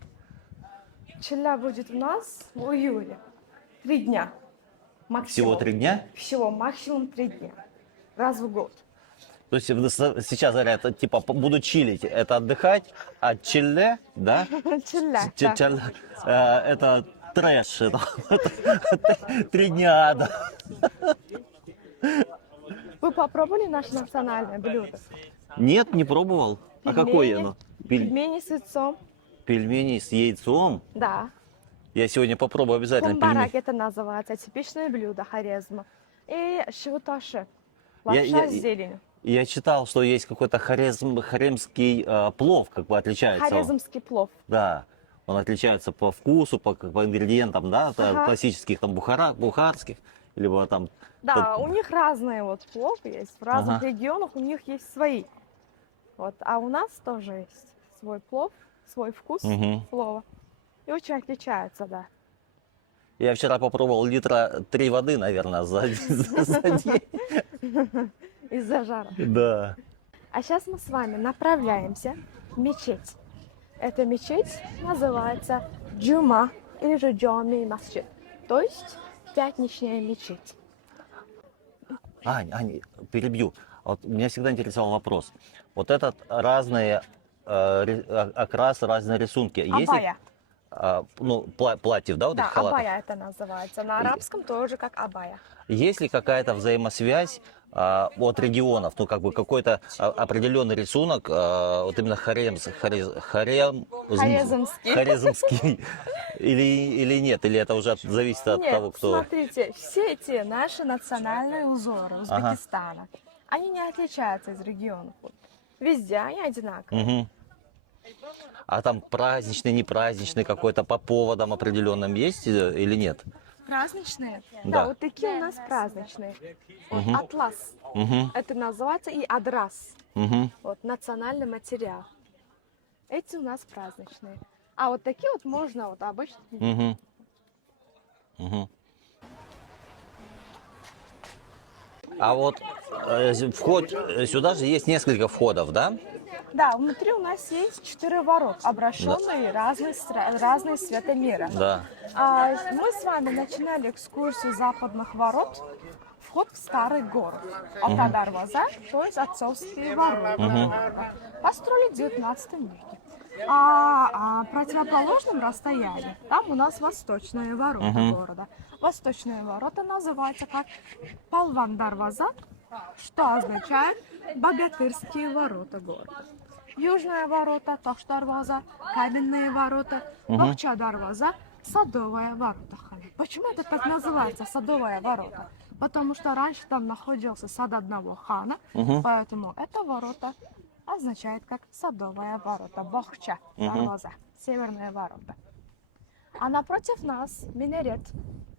Чилле будет у нас в июле. 3 дня. Максимум. Всего 3 дня? Всего максимум 3 дня. Раз в год. То есть сейчас говорят, типа, буду чилить, это отдыхать, а чилле, да? Чилле. Да. Это трэш, это 3 дня, да. Вы попробовали наше национальное блюдо? Нет, не пробовал. А какое оно? Пельмени с яйцом. Пельмени с яйцом? Да. Я сегодня попробую обязательно Кумбарак пельмени. это называется, типичное блюдо Хорезма. И шивуташи, Я- лапша с зеленью. Я читал, что есть какой-то харемский плов, как бы отличается. он. Хорезмский плов. Да, он отличается по вкусу, по ингредиентам, да, от Ага. классических там бухарских, либо там... Да, у них разные вот плов есть, в разных Ага. регионах у них есть свои. Вот, а у нас тоже есть свой плов, свой вкус Мгм. плова. И очень отличается, да. Я вчера попробовал литра 3 воды, наверное, за день. Из-за жара. Да. А сейчас мы с вами направляемся в мечеть. Эта мечеть называется Джума или же Джами Масджид, то есть пятничная мечеть. Ань, перебью. Вот меня всегда интересовал вопрос. Вот этот разные окрасы, разные рисунки. Есть ли, Абая. ну, платьев, да, вот Да, этих халатов? абая это называется. На арабском тоже как абая. Есть ли какая-то взаимосвязь от регионов? Ну, как бы какой-то определенный рисунок, вот именно Хорезмский. хорезмский или нет? Или это уже зависит от Нет, того, кто... смотрите, все эти наши национальные узоры Узбекистана, они не отличаются из регионов. Вот. Везде они одинаковые. Мгм. А там праздничный, непраздничный какой-то по поводам определенным есть или нет? Праздничные? Да. Да, вот такие у нас праздничные. Вот Мгм. атлас. Угу, Это называется и адрас. угу, Вот национальный материал. Эти у нас праздничные. А вот такие вот можно вот обычно. угу, угу. А вот вход сюда же есть несколько входов, да? Да, внутри у нас есть 4 ворот, обращенные разные цвета мира. Да. Мы с вами начинали экскурсию западных ворот. Вход в старый город. Это Дарваза, то есть отцовские ворота. Построили в 19 веке. А противоположном расстоянии там у нас восточные ворота города. Восточные ворота называются как Палван Дарваза, что означает богатырские ворота города. Южные ворота, Таш-Дарваза, каменные ворота, Бахча-Дарваза, садовые ворота. Почему это так называется, садовые ворота? Потому что раньше там находился сад одного хана, поэтому это ворота означает как садовые ворота, Бахча-Дарваза, северные ворота. А напротив нас минарет.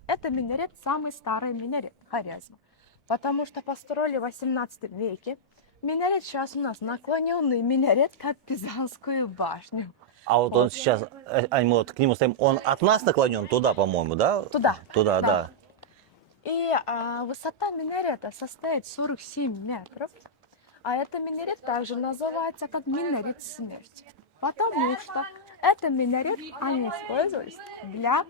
Это минарет, самый старый минарет Хорезма. Потому что построили в 18 веке. Минарет сейчас у нас наклоненный минарет, как Пизанскую башню. А вот он сейчас, мы вот к нему стоим, он от нас наклонен туда, по-моему, да? Туда. Туда, Да. да. И высота минарета составит 47 метров. А это минарет также называется как минарет смерти. Потому что это минарет, они использовались для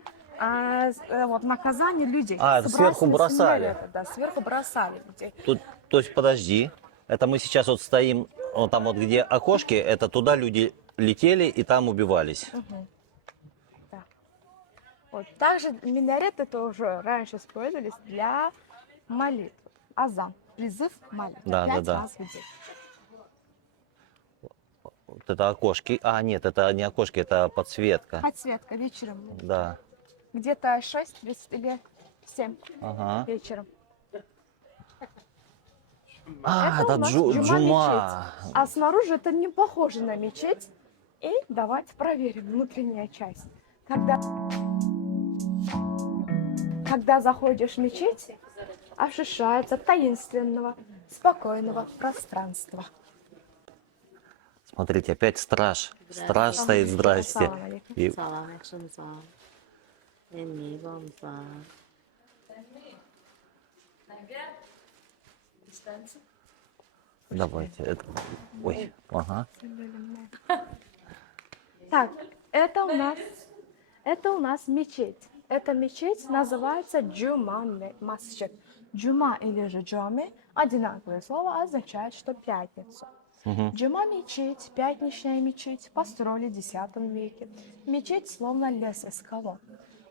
вот, наказания людей. Это сверху Сбрасывали с бросали. минарета, да, сверху бросали людей. Тут, то есть, подожди, это мы сейчас вот стоим, вот там вот где окошки, это туда люди летели и там убивались. Да. Вот. Также минареты тоже раньше использовались для молитв. Азан. Призыв молитв. Да, 5 да. раз в день. Вот это окошки. А, нет, это не окошки, это подсветка. Подсветка вечером. Да. Где-то 6:30 или 7 Ага. вечером. А, Это это у нас джума. мечеть. А снаружи это не похоже на мечеть. И давайте проверим внутренняя часть. Когда заходишь в мечеть, ощущается таинственного, спокойного пространства. Смотрите, опять страж. Страж стоит, здрасте. Ассаламу алейкум. И давайте. Ой, ага. Так, это у нас мечеть. Эта мечеть называется Джума Масджид. Джума или же Джуме одинаковое слово, означает, что пятницу. Джума мечеть, пятничная мечеть, построили в X веке. Мечеть словно лес из колонн.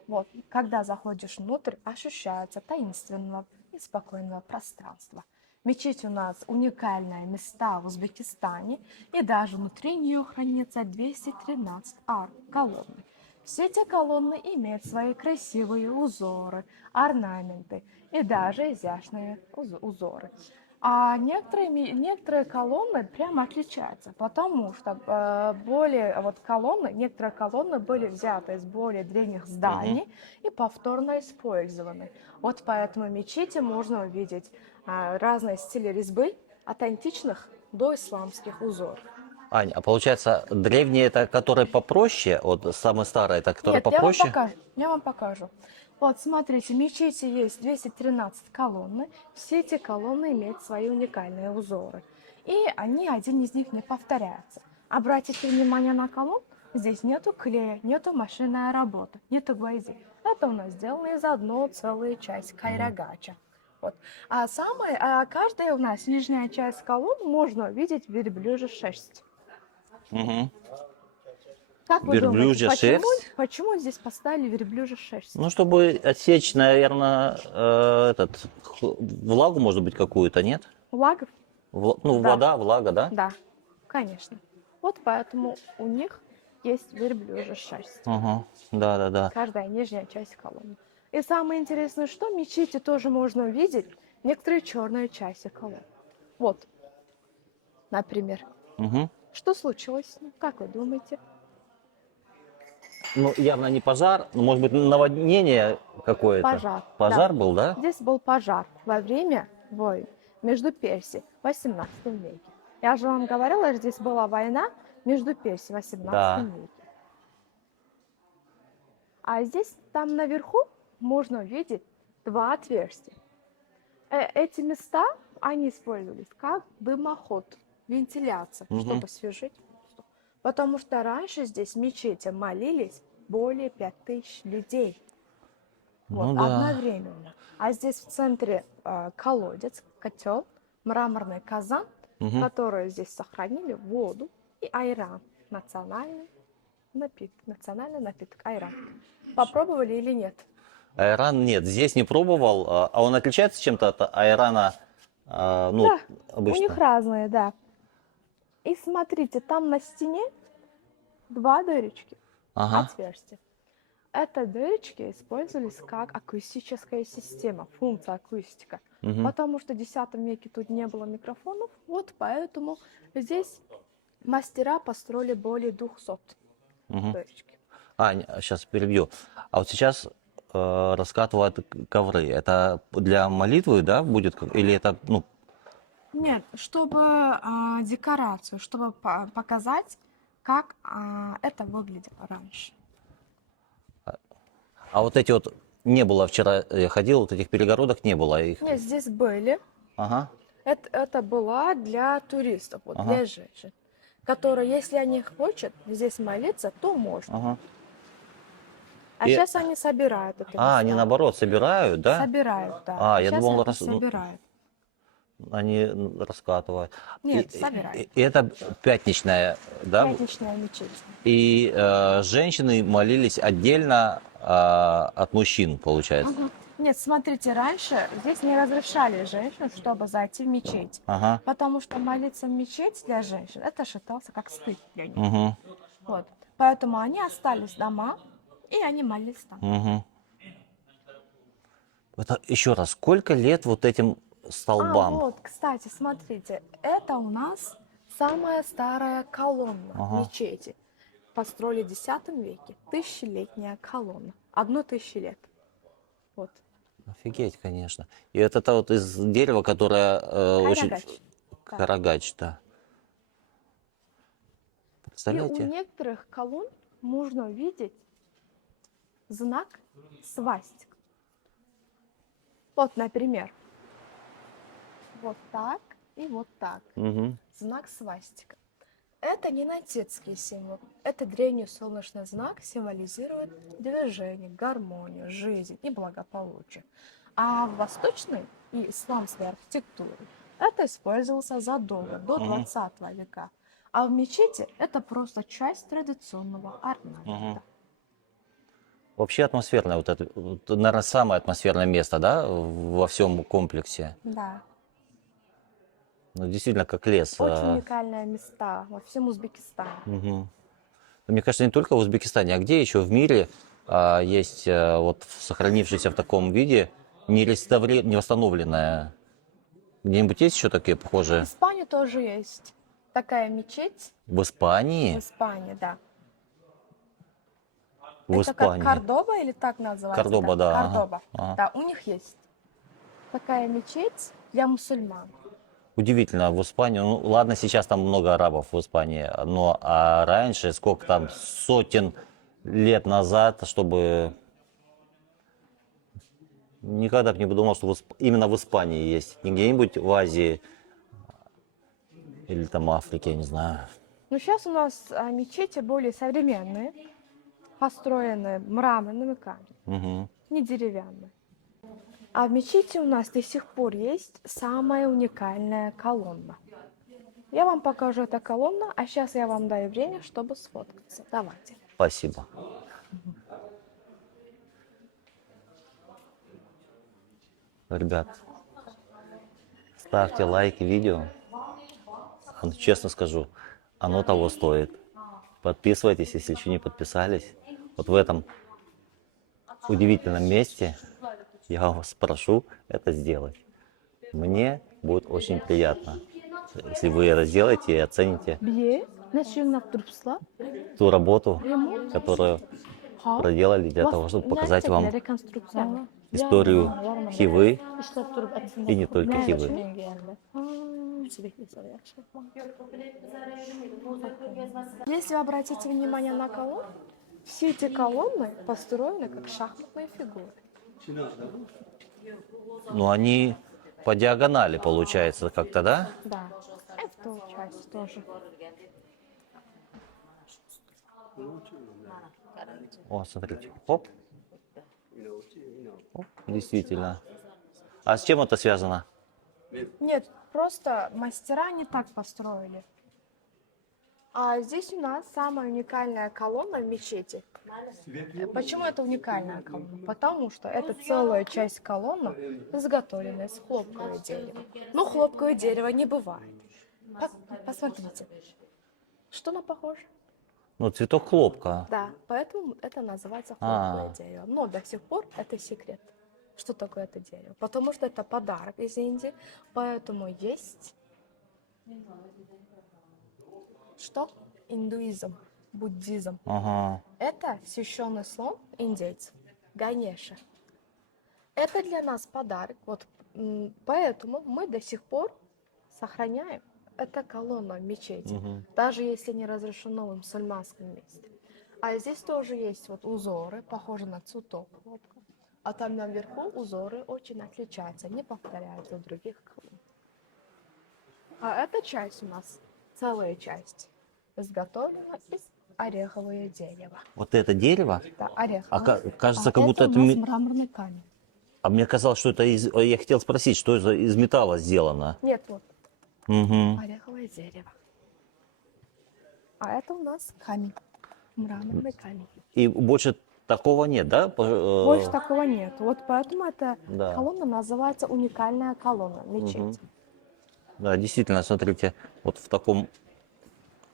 Вот, когда заходишь внутрь, ощущается таинственного и спокойного пространства. Мечеть у нас уникальное место в Узбекистане, и даже внутри нее хранится 213 колонн. Все эти колонны имеют свои красивые узоры, орнаменты и даже изящные узоры. А некоторые колонны прямо отличаются, потому что некоторые колонны были взяты из более древних зданий и повторно использованы. Вот поэтому в мечети можно увидеть разные стили резьбы, от античных до исламских узоров. Ань, а получается, древние это которые попроще, вот самые старые это которые Нет, попроще? я вам покажу. Вот, смотрите, в мечети есть 213 колонны. Все эти колонны имеют свои уникальные узоры. И один из них не повторяется. Обратите внимание на колонн. Здесь нету клея, нету машинной работы, нету гвоздей. Это у нас сделано из одной целой части кайрагача. Вот. Каждая у нас нижняя часть колонн можно увидеть верблюжья шерсть. Как вы Верблюжья думаете, шерсть? почему здесь поставили верблюжью шерсть? Ну, чтобы отсечь, наверное, влагу, может быть, какую-то, нет? Влага? Да. Вода, влага, да? Да, конечно. Вот поэтому у них есть верблюжья шерсть. Да. Каждая нижняя часть колонны. И самое интересное, что в мечети тоже можно увидеть некоторые черные части колонн. Вот, например. Что случилось с ним? Как вы думаете? Ну, явно не пожар, но, может быть, наводнение какое-то. Пожар. Пожар Да. был, да? Здесь был пожар во время войны между Персией в 18 веке. Я же вам говорила, что здесь была война между Персией в 18 Да. веке. А здесь, там наверху, можно увидеть два отверстия. Эти места, они использовались как дымоход, вентиляция, Мгм. чтобы освежить воздух. Потому что раньше здесь в мечети молились более 5000 людей. Ну Вот, да. одновременно. А здесь в центре колодец, котел, мраморный казан, Мгм. которые здесь сохранили воду и айран, национальный напиток айран. Попробовали или нет? Айран нет, здесь не пробовал. А он отличается чем-то от айрана, ну, Да, обычно? у них разные, да. И смотрите, там на стене два дырочки, Ага. отверстия. Это дырочки использовались как акустическая система, функция акустика. Мгм. Потому что в X веке тут не было микрофонов, вот поэтому здесь мастера построили более 200 Мгм. дырочки. Сейчас перебью. А вот сейчас раскатывают ковры. Это для молитвы, да, будет? Или это, ну, Нет, чтобы декорацию, чтобы показать, как это выглядело раньше. а вот эти вот не было вчера, я ходил, вот этих перегородок не было. Их... Нет, здесь были. Ага. Это была для туристов, вот, Ага. для женщин, которые, если они хотят здесь молиться, то можно. Ага. А И- сейчас они собирают это. Они наоборот собирают, да? Собирают, да. Я Щас думал, это ну, собирают. они раскатывают. Нет, И- собирают. и это пятничная, да? Пятничная мечеть. И женщины молились отдельно от мужчин, получается. Мгм. Нет, смотрите, раньше здесь не разрешали женщинам, чтобы зайти в мечеть. Ага. Потому что молиться в мечеть для женщин, это считался как стыд для них. Угу. Вот. Поэтому они остались дома, и они молились там. Угу. Это еще раз, сколько лет вот этим столбам? Вот, кстати, смотрите, это у нас самая старая колонна Ага. мечети. Построили в X веке. Тысячелетняя колонна. 1000 лет. Вот. Офигеть, конечно. И это вот из дерева, которое очень... Карагач. Да. Карагач, да. И у Представляете? некоторых колонн можно увидеть знак свастик. Вот, например, вот так и вот так. Мгм. Знак свастика. Это не нацистский символ. Это древний солнечный знак, символизирует движение, гармонию, жизнь и благополучие. А в восточной и исламской архитектуре это использовался задолго, до Мгм. 20 века. А в мечети это просто часть традиционного орнамента. Мгм. Вообще атмосферное, вот это, наверное, самое атмосферное место, да, во всем комплексе. Да. Ну, действительно, как лес. Очень уникальные места во всем Узбекистане. Мгм. Мне кажется, не только в Узбекистане, а где еще в мире есть вот сохранившееся в таком виде не восстановленное. Где-нибудь есть еще такие В похожие? Испании тоже есть такая мечеть. В В Испании? Испании, да. В Это как Испании. Кордоба или так называется? Кордоба, да, ага, Кордоба. ага. Да, у них есть такая мечеть для мусульман. Удивительно, в Испании, ну ладно, сейчас там много арабов в Испании, но раньше, сколько там, сотен лет назад, чтобы... Никогда бы не подумал, что именно в Испании есть. Не где-нибудь в Азии или там Африке, я не знаю. Но сейчас у нас мечети более современные, построенные мраморными камнями, Мгм. не деревянные. А в мечети у нас до сих пор есть самая уникальная колонна. Я вам покажу эту колонну, а сейчас я вам даю время, чтобы сфоткаться. Давайте. Спасибо. Ребят, ставьте лайки видео. Честно скажу, оно того стоит. Подписывайтесь, если еще не подписались. Вот в этом удивительном месте я вас прошу это сделать. Мне будет очень приятно, если вы это сделаете и оцените. Bien, Ne şunlap durupsula? Ту работу, Ремонт? которую Ha. проделали для того, чтобы показать вам Реконструкция mı? историю Хивы İşlep durup и не только Хивы. Если вы обратите внимание на колонны, все эти колонны построены как шахматные фигуры. Но они по диагонали, получается, как-то, да? Да, эту часть тоже. О, смотрите. Оп. Оп, действительно. А с чем это связано? Нет, просто мастера не так построили. А здесь у нас самая уникальная колонна в мечети. Почему это уникальная колонна? Потому что это целая часть колонны, изготовленная из хлопкового дерева. Но хлопковое дерево не бывает. Посмотрите. Что на похоже? Ну, цветок хлопка. Да, поэтому это называется хлопковое дерево. Но до сих пор это секрет. Что такое это дерево? Потому что это подарок из Индии, поэтому есть... Что? Индуизм, буддизм. Ага. Это священный слон индейцев, Ганеша. Это для нас подарок. Вот поэтому мы до сих пор сохраняем это колонна в мечети, даже если не разрешено в мусульманском месте. А здесь тоже есть вот узоры, похожие на цветок хлопка. А там наверху узоры очень отличаются, не повторяются в других колоннах. А эта часть у нас, целая часть, изготовлена из орехового дерева. Вот это дерево? Да, ореховое. Кажется, как будто это у нас мраморный камень. А мне казалось, что это из... Я хотел спросить, что это из металла сделано? Нет, вот Угу. ореховое дерево. А это у нас камень, мраморный камень. И больше такого нет, да? Больше такого нет. Вот поэтому эта Да. колонна называется уникальная колонна мечети. Да, действительно, смотрите, вот в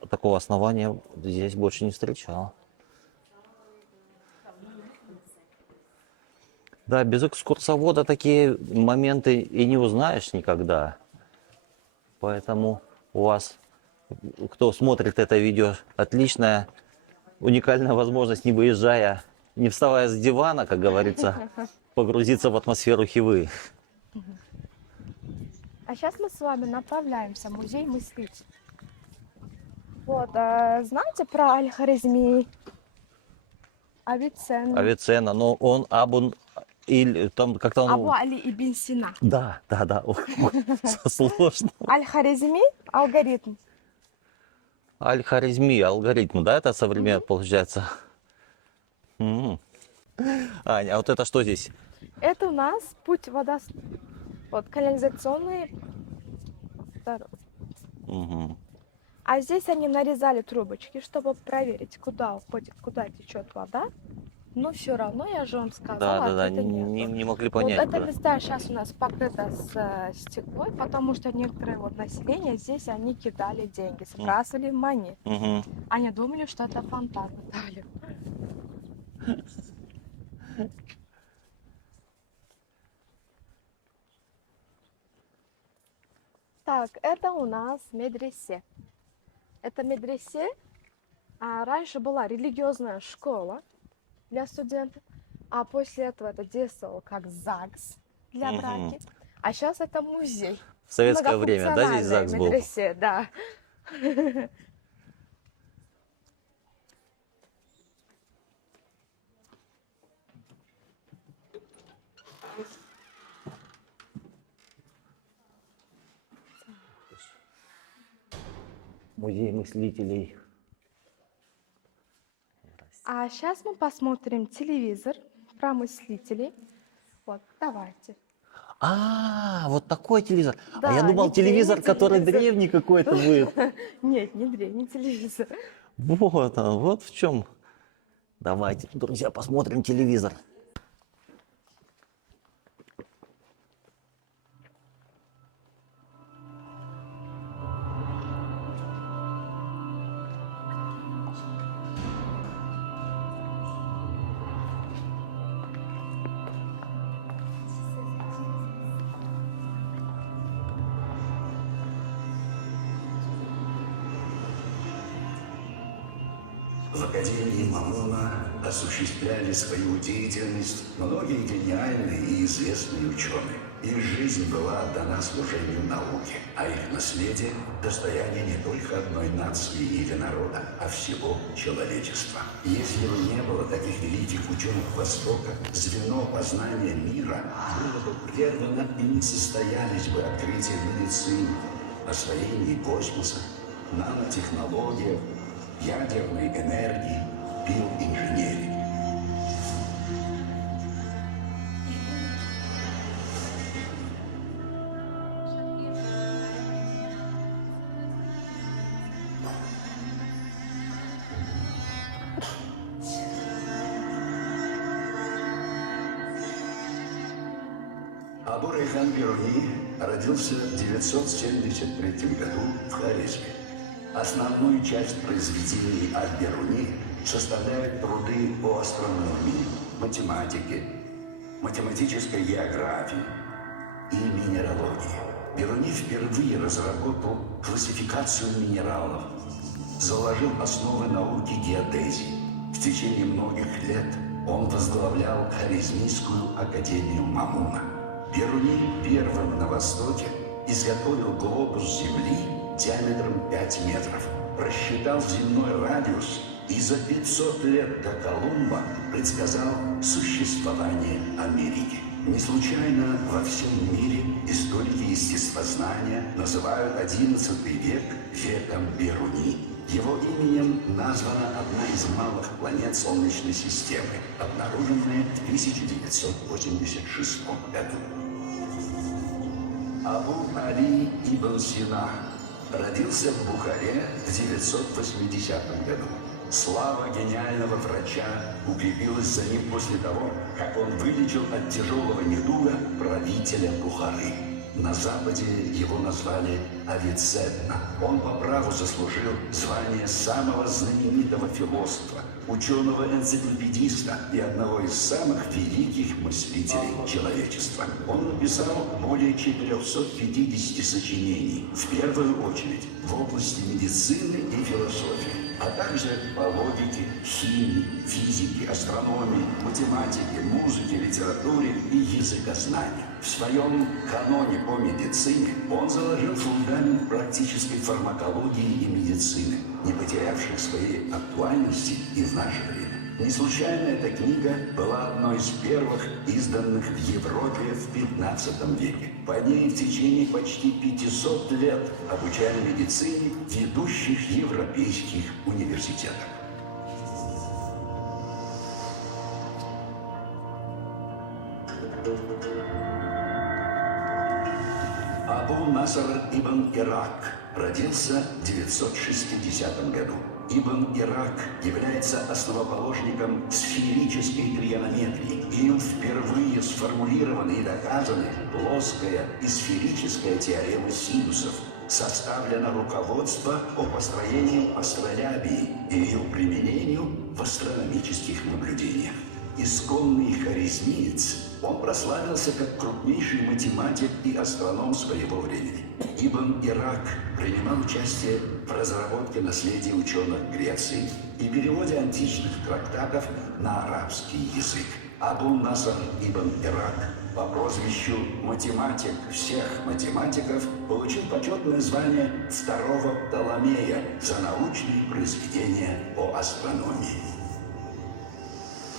такого основания здесь больше не встречал. Да, без экскурсовода такие моменты и не узнаешь никогда. Поэтому у вас, кто смотрит это видео, отличная, уникальная возможность, не выезжая, не вставая с дивана, как говорится, погрузиться в атмосферу Хивы. А сейчас мы с вами направляемся в музей мыслителей. Вот, знаете про Аль-Хорезми, Авиценну, Авиценна, но он Абун или там как-то Абу он... Али ибн Сина. Да. Ой, сложно. Аль-Хорезми алгоритм. Аль-Хорезми, алгоритм, да, это современный получается? Аня, а вот это что здесь? Это у нас путь вот канализационные дороги. Мгм. А здесь они нарезали трубочки, чтобы проверить, куда уходит, куда течет вода. Но все равно, я же вам сказала, Да, ответа нету. не могли Вот понять. это да. места сейчас у нас покрыто с стеклой, потому что некоторые вот население здесь они кидали деньги, сбрасывали монеты. Мгм. Они думали, что это фонтан дали. Так, это у нас медресе. Это медресе. Раньше была религиозная школа для студентов, а после этого это действовало как ЗАГС для браки. А сейчас это музей. В советское время, да, здесь ЗАГС был? Медресе, да. Музей мыслителей. А сейчас мы посмотрим телевизор про мыслителей. Вот, давайте. Вот такой телевизор. Да, А я думал, не телевизор, древний который телевизор. древний какой-то будет. Нет, не древний телевизор. Вот он, вот в чем. Давайте, друзья, посмотрим телевизор. В Академии Мамуна осуществляли свою деятельность многие гениальные и известные ученые. Их жизнь была отдана служению науке, а их наследие – достояние не только одной нации или народа, а всего человечества. Если бы не было таких великих ученых Востока, звено познания мира было бы прервано и не состоялись бы открытия медицины, освоении космоса, нанотехнологиях, ядерной энергии, биоинженерии. Абу-Райхан Бируни родился в 973 году в Хорезме. Основную часть произведений Аль-Бируни составляют труды по астрономии, математике, математической географии и минералогии. Бируни впервые разработал классификацию минералов, заложил основы науки геодезии. В течение многих лет он возглавлял Хорезмийскую академию Мамуна. Бируни первым на Востоке изготовил глобус Земли диаметром 5 метров, рассчитал земной радиус и за 500 лет до Колумба предсказал существование Америки. Не случайно во всем мире историки естествознания называют XI век веком Бируни. Его именем названа одна из малых планет Солнечной системы, обнаруженная в 1986 году. Абу Али ибн Сина родился в Бухаре в 980 году. Слава гениального врача укрепилась за ним после того, как он вылечил от тяжелого недуга правителя Бухары. На Западе его назвали Авиценна. Он по праву заслужил звание самого знаменитого философа, ученого-энциклопедиста и одного из самых великих мыслителей человечества. Он написал более 450 сочинений, в первую очередь в области медицины и философии, а также по логике, химии, физике, астрономии, математике, музыке, литературе и языкознанию. В своем каноне по медицине он заложил фундамент практической фармакологии и медицины, не потерявших своей актуальности и в наше время. Не случайно эта книга была одной из первых изданных в Европе в 15 веке. По ней в течение почти 500 лет обучали медицине в ведущих европейских университетах. Абу Наср ибн Ирак родился в 960 году. Ибн Ирак является основоположником сферической тригонометрии. Им впервые сформулированы и доказаны плоская и сферическая теорема синусов. Составлено руководство по построению астролябии и ее применению в астрономических наблюдениях. Исконный хорезмиец, он прославился как крупнейший математик и астроном своего времени. Ибн Ирак принимал участие в разработке наследия ученых Греции и переводе античных трактатов на арабский язык. Абу Наср ибн Ирак по прозвищу «математик всех математиков» получил почетное звание второго Птоломея за научные произведения по астрономии.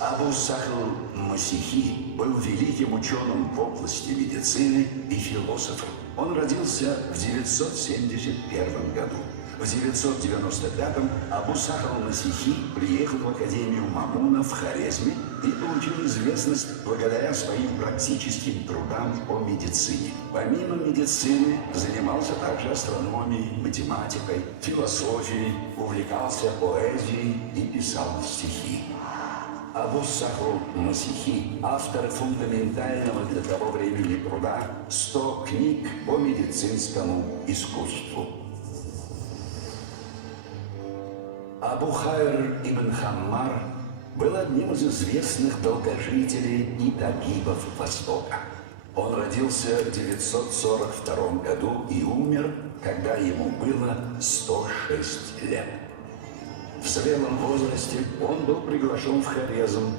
Абу Сахл Масихи был великим ученым в области медицины и философом. Он родился в 971 году. В 995 Абу Сахл Масихи приехал в Академию Мамуна в Хорезме и получил известность благодаря своим практическим трудам по медицине. Помимо медицины занимался также астрономией, математикой, философией, увлекался поэзией и писал стихи. Абу Сахл Масихи – автор фундаментального для того времени труда «100 книг по медицинскому искусству». Абу Хайр ибн Хаммар был одним из известных долгожителей и табибов Востока. Он родился в 942 году и умер, когда ему было 106 лет. В В зрелом возрасте он был приглашен в Хорезм,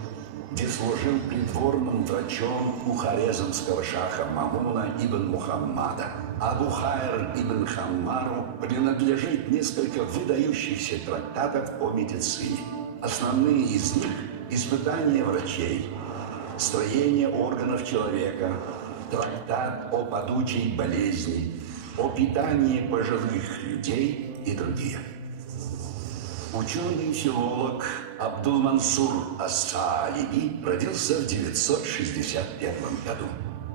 где служил придворным врачом у хорезмского шаха Мамуна ибн Мухаммада. Абу Хайр ибн Хаммару принадлежит несколько выдающихся трактатов о медицине. Основные из них – испытания врачей, строение органов человека, трактат о падучей болезни, о питании пожилых людей и другие. Ученый-филолог Абдул-Мансур Ас-Саалиби родился в 961 году.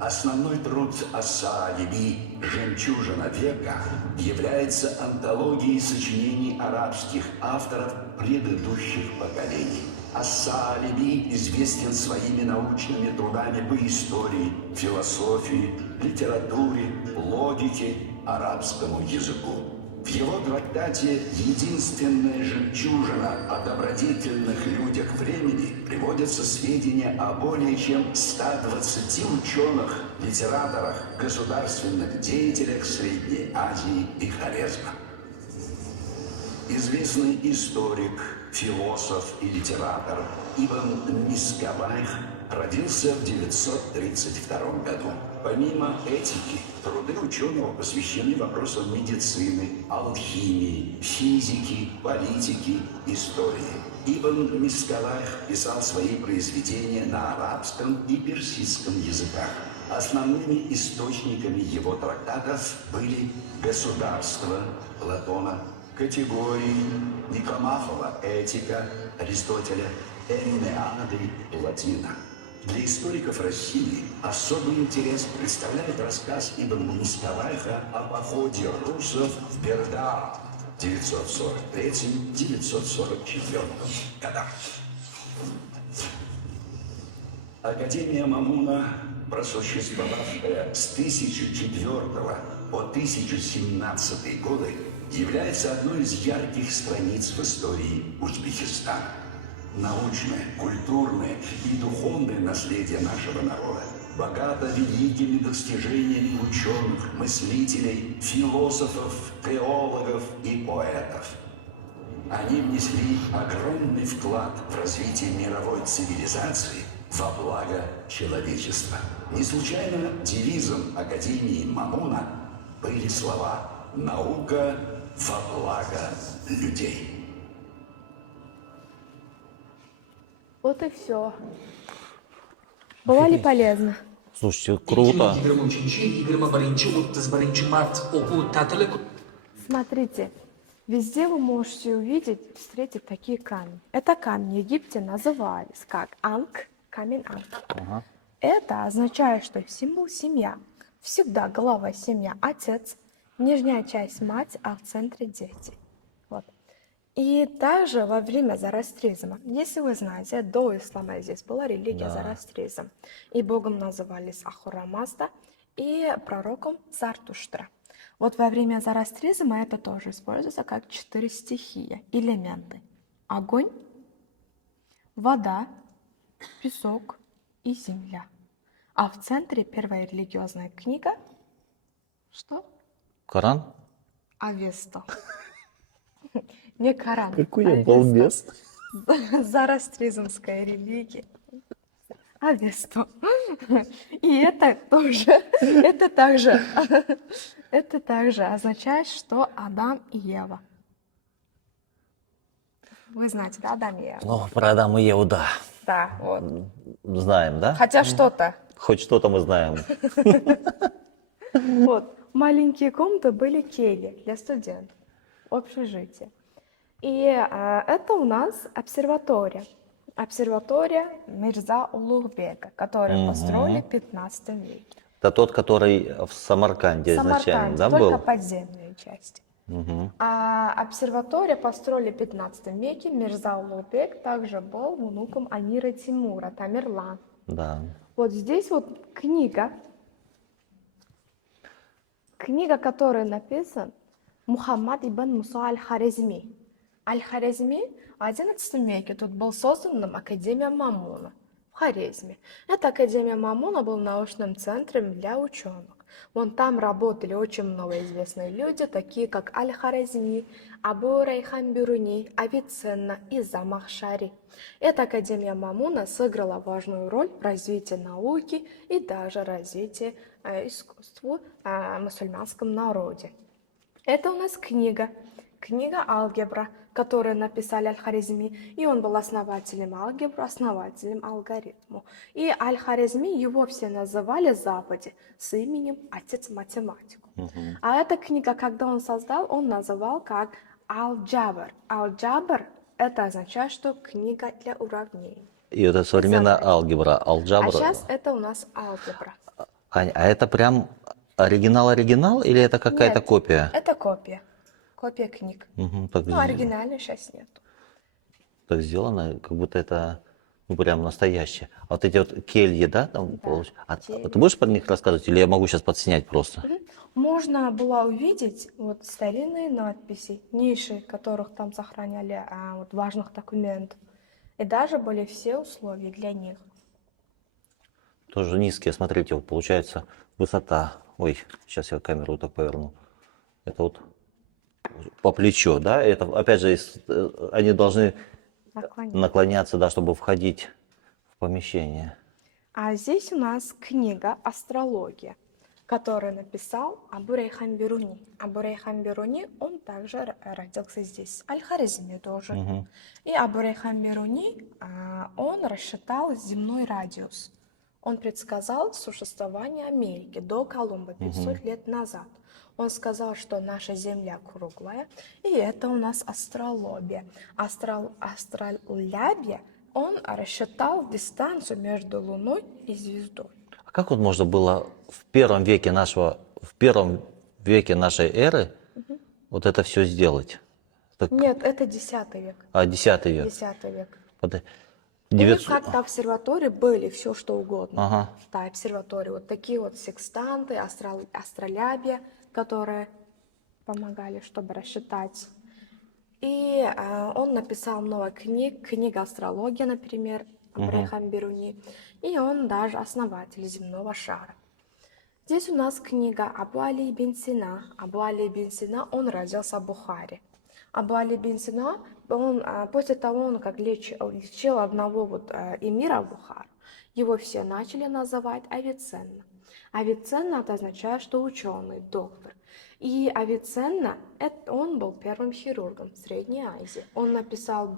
Основной труд Ас-Саалиби «Жемчужина века» является антологией сочинений арабских авторов предыдущих поколений. Ас-Саалиби известен своими научными трудами по истории, философии, литературе, логике, арабскому языку. В его трактате «Единственная жемчужина о добродетельных людях времени» приводятся сведения о более чем 120 ученых, литераторах, государственных деятелях Средней Азии и Хорезма. Известный историк, философ и литератор Ибн Мискавайх родился в 932 году. Помимо этики, труды ученого посвящены вопросам медицины, алхимии, физики, политики, истории. Ибн Мискавайх писал свои произведения на арабском и персидском языках. Основными источниками его трактатов были «Государство» Платона, «Категории» Никомахова, «Этика» Аристотеля, «Эннеады» Платина. Для историков России особый интерес представляет рассказ Ибн Мускавайха о походе русов в Бердар в 943-944 годах. Академия Мамуна, просуществовавшая с 1004 по 1017 годы, является одной из ярких страниц в истории Узбекистана. Научное, культурное и духовное наследие нашего народа богато великими достижениями ученых, мыслителей, философов, теологов и поэтов. Они внесли огромный вклад в развитие мировой цивилизации во благо человечества. Не случайно девизом Академии Мамуна были слова «Наука во благо людей». Вот и все. Было ли полезно? Слушайте, круто. Смотрите, везде вы можете увидеть, встретить такие камни. Это камни в Египте назывались как анг, камень анг. Ага. Это означает, что символ семья. Всегда глава семья, отец, нижняя часть мать, а в центре дети. Вот. И также во время зороастризма, если вы знаете, до ислама здесь была религия зороастризм. И богом назывались Ахура Мазда и пророком Зартуштра. Вот во время зороастризма это тоже используется как 4 стихии, элементы. Огонь, вода, песок и земля. А в центре первая религиозная книга. Что? Коран? Авеста. Не Коран. Какой я балбес. Зороастризмская религия. Авесту. И это также означает, что Адам и Ева. Вы знаете, да, Адам и Ева? Ну, про Адама и Еву, да. Да, вот. Знаем, да? Хотя что-то. Хоть что-то мы знаем. Вот. Маленькие комнаты были кельи для студентов, общежитие. И это у нас обсерватория. Обсерватория Мирза Улугбека, которую построили в 15 веке. Это тот, который в Самарканде изначально, да, только был? подземные части. Угу. А обсерватория построили в 15 веке. Мирза Улугбек также был внуком Амира Тимура, Тамерлан. Да. Вот здесь вот книга, которая написана Мухаммад ибн Муса аль-Хорезми. Аль-Хорезми в 11 веке тут был создан Академия Мамуна в Хорезме. Эта Академия Мамуна была научным центром для ученых. Вон там работали очень много известных люди, такие как Аль-Хорезми, Абу Рейхан Бюруни, Авиценна и Замахшари. Эта Академия Мамуна сыграла важную роль в развитии науки и даже развитии искусства в мусульманском народе. Это у нас книга «Алгебра», которую написали Аль-Хорезми, и он был основателем алгебры, основателем алгоритму. И Аль-Хорезми его все называли в Западе с именем «Отец математику». А эта книга, когда он создал, он называл как «Аль-Джабр». Аль-Джабр – это означает, что книга для уравнений. И это современная алгебра, алджабра. А сейчас это у нас алгебра. Ань, а это прям оригинал или это какая-то Нет, копия? это копия. Копия книг. Так, Ну, оригинальной сейчас нет. так сделано, как будто это прям настоящее. А вот эти вот кельи, да, там кельи. ты будешь про них рассказывать или я могу сейчас подснять просто? Можно было увидеть вот старинные надписи, ниши, которых там сохраняли вот важных документов. И даже были все условия для них. Тоже низкие, смотрите, вот получается высота. Ой, сейчас я камеру так поверну. Это вот по плечо, да? Это, опять же, они должны наклоняться, да, чтобы входить в помещение. А здесь у нас книга «Астрология», которую написал Абу Рейхан Бюруни. Абу Рейхан Бюруни, он также родился здесь. Аль-Хорезми тоже. И Абу Рейхан Бюруни, он рассчитал земной радиус. Он предсказал существование Америки до Колумба 500 лет назад. Он сказал, что наша Земля круглая, и это у нас астролябия. Астролябия, он рассчитал дистанцию между Луной и звездой. А как вот можно было в первом веке нашей эры вот это все сделать? Так... Нет, это 10 век. А, 10 век. 10 век. 900... У них как-то обсерватории были, все что угодно. Ага. Да, обсерватории. Вот такие вот секстанты, астролябия, которые помогали, чтобы рассчитать. И он написал много книг. Книга «Астрология», например, Абу Рейхан Бюруни. И он даже основатель земного шара. Здесь у нас книга Абу Али бин Сина. Абу Али бин Сина, он родился в Бухаре. Абу Али бин Сина, он, после того, как лечил одного эмира Бухара, его все начали называть Авиценна. Авиценна это означает, что ученый, доктор. И Авиценна, он был первым хирургом в Средней Азии. Он написал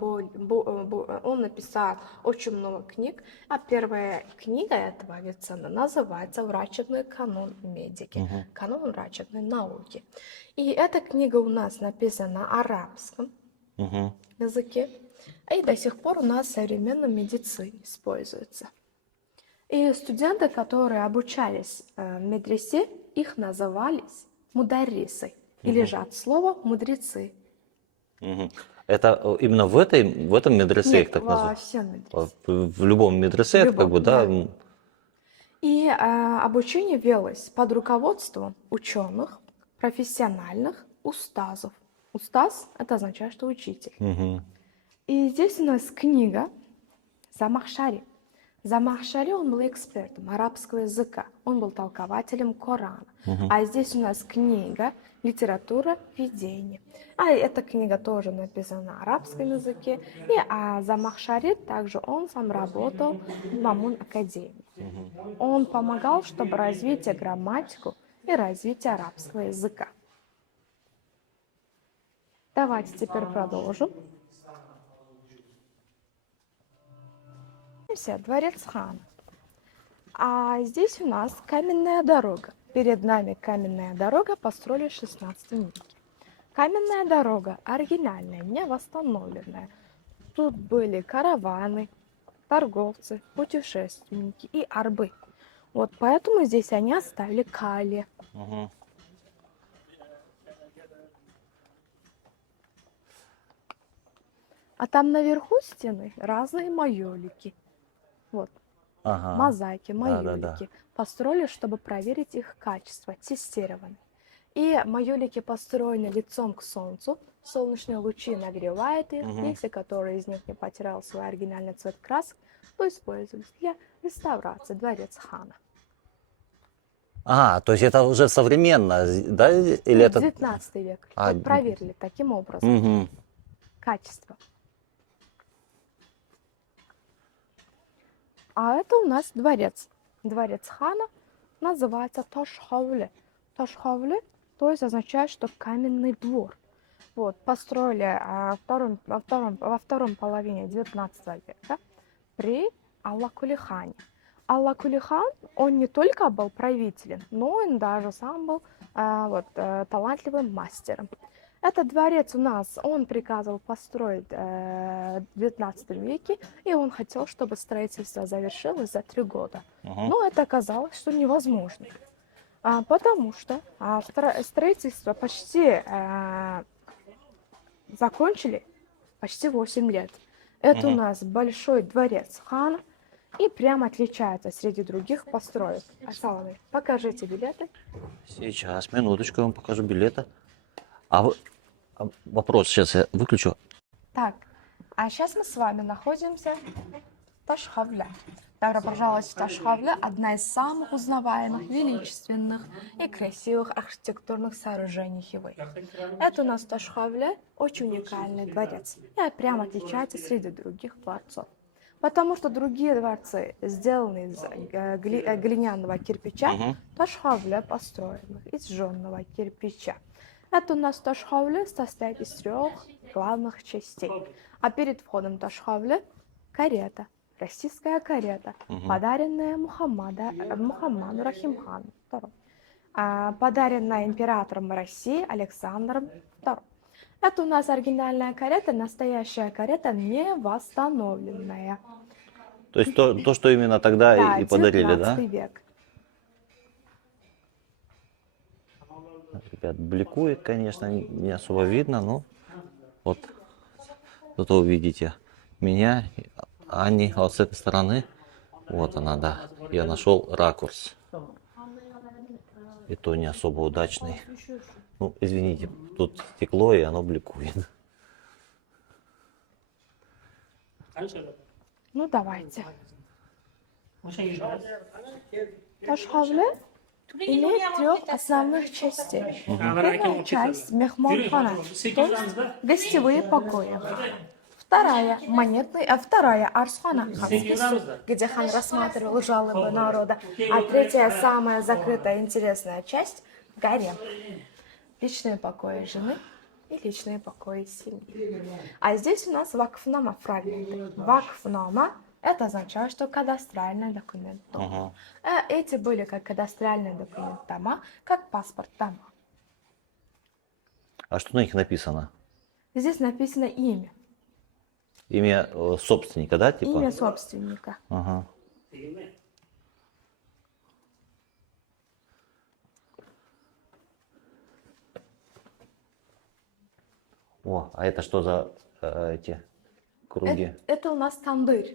очень много книг, а первая книга этого Авиценна называется «Врачебный канон медики», канон врачебной науки. И эта книга у нас написана на арабском языке, и до сих пор у нас в современной медицине используется. И студенты, которые обучались в медресе, их назывались мударрисы, или же от слова мудрецы. Это именно в этом медресе их так называют? Во всем медресе. В любом медресе, это как бы, да. И обучение велось под руководством ученых, профессиональных устазов. Устаз – это означает, что учитель. И здесь у нас книга Замахшари. Замахшари, он был экспертом арабского языка, он был толкователем Корана. А здесь у нас книга «Литература введения». А эта книга тоже написана на арабском языке. И Замахшари также он сам работал в Мамун Академии. Он помогал, чтобы развить грамматику и развитие арабского языка. Давайте теперь продолжим. Дворец хана. А здесь у нас каменная дорога. Перед нами каменная дорога, построили в 16 веке. Каменная дорога оригинальная, не восстановленная. Тут были караваны, торговцы, путешественники и арбы. Вот поэтому здесь они оставили кали. А там наверху стены разные майолики. Вот. Мозаики, майолики. Построили, чтобы проверить их качество, тестированы. И майолики построены лицом к солнцу. Солнечные лучи нагревают их. Если который из них не потерял свой оригинальный цвет красок, то использовались для реставрации дворец хана. А, то есть это уже современно, да? Или это... 19 век. А, Вот проверили таким образом. Мгм. Качество. А это у нас дворец. Дворец хана называется Ташхавле. Ташхавле, то есть означает, что каменный двор. Вот, построили во втором половине 19 века при Алла-Кули-хане. Алла-Кули-хан, он не только был правителем, но он даже сам был талантливым мастером. Этот дворец у нас, он приказывал построить в 19 веке, и он хотел, чтобы строительство завершилось за 3 года. Мгм. Но это оказалось, что невозможно, потому что строительство почти закончили почти 8 лет. Это у Мгм. нас большой дворец хана и прямо отличается среди других построек. Асалам, покажите билеты. Сейчас, минуточку, я вам покажу билеты. Вопрос, сейчас я выключу. Так, а сейчас мы с вами находимся в Ташхавле. Добро пожаловать в Ташхавле, одна из самых узнаваемых, величественных и красивых архитектурных сооружений Хивы. Это у нас Ташхавле очень уникальный дворец и прямо отличается среди других дворцов. Потому что другие дворцы сделаны из глиняного кирпича, Мгм. Ташхавле построенных из жженого кирпича. Это у нас Ташхавле состоит из 3 главных частей. А перед входом в Ташхавле карета, российская карета, Мгм. подаренная Мухаммаду Рахимхану II, подаренная императором России Александром II. Это у нас оригинальная карета, настоящая карета, не восстановленная. То есть то, что именно тогда Да, и подарили, да? 19 век. Ребят, бликует, конечно, не особо видно, но вот зато увидите меня, Ани, вот с этой стороны. Вот она, да. Я нашел ракурс. И то не особо удачный. Ну, извините, тут стекло, и оно бликует. Ну, давайте. Ташхавле имеет 3 основных частей. Первая часть – Мехмон-хана, то есть гостевые покои. Вторая – вторая Арсхана, ханский суд, где хан рассматривал жалобы народа. А третья, самая закрытая интересная часть – гарем. Личные покои жены и личные покои семьи. А здесь у нас вакфнама фрагменты. Вакфнама – это означает, что кадастральный документ дома. Эти были как кадастральный документ дома, как паспорт дома. А что на них написано? Здесь написано имя. Имя собственника, да, типа? Имя собственника. Ага. О, а это что за эти круги? Это у нас тандыр.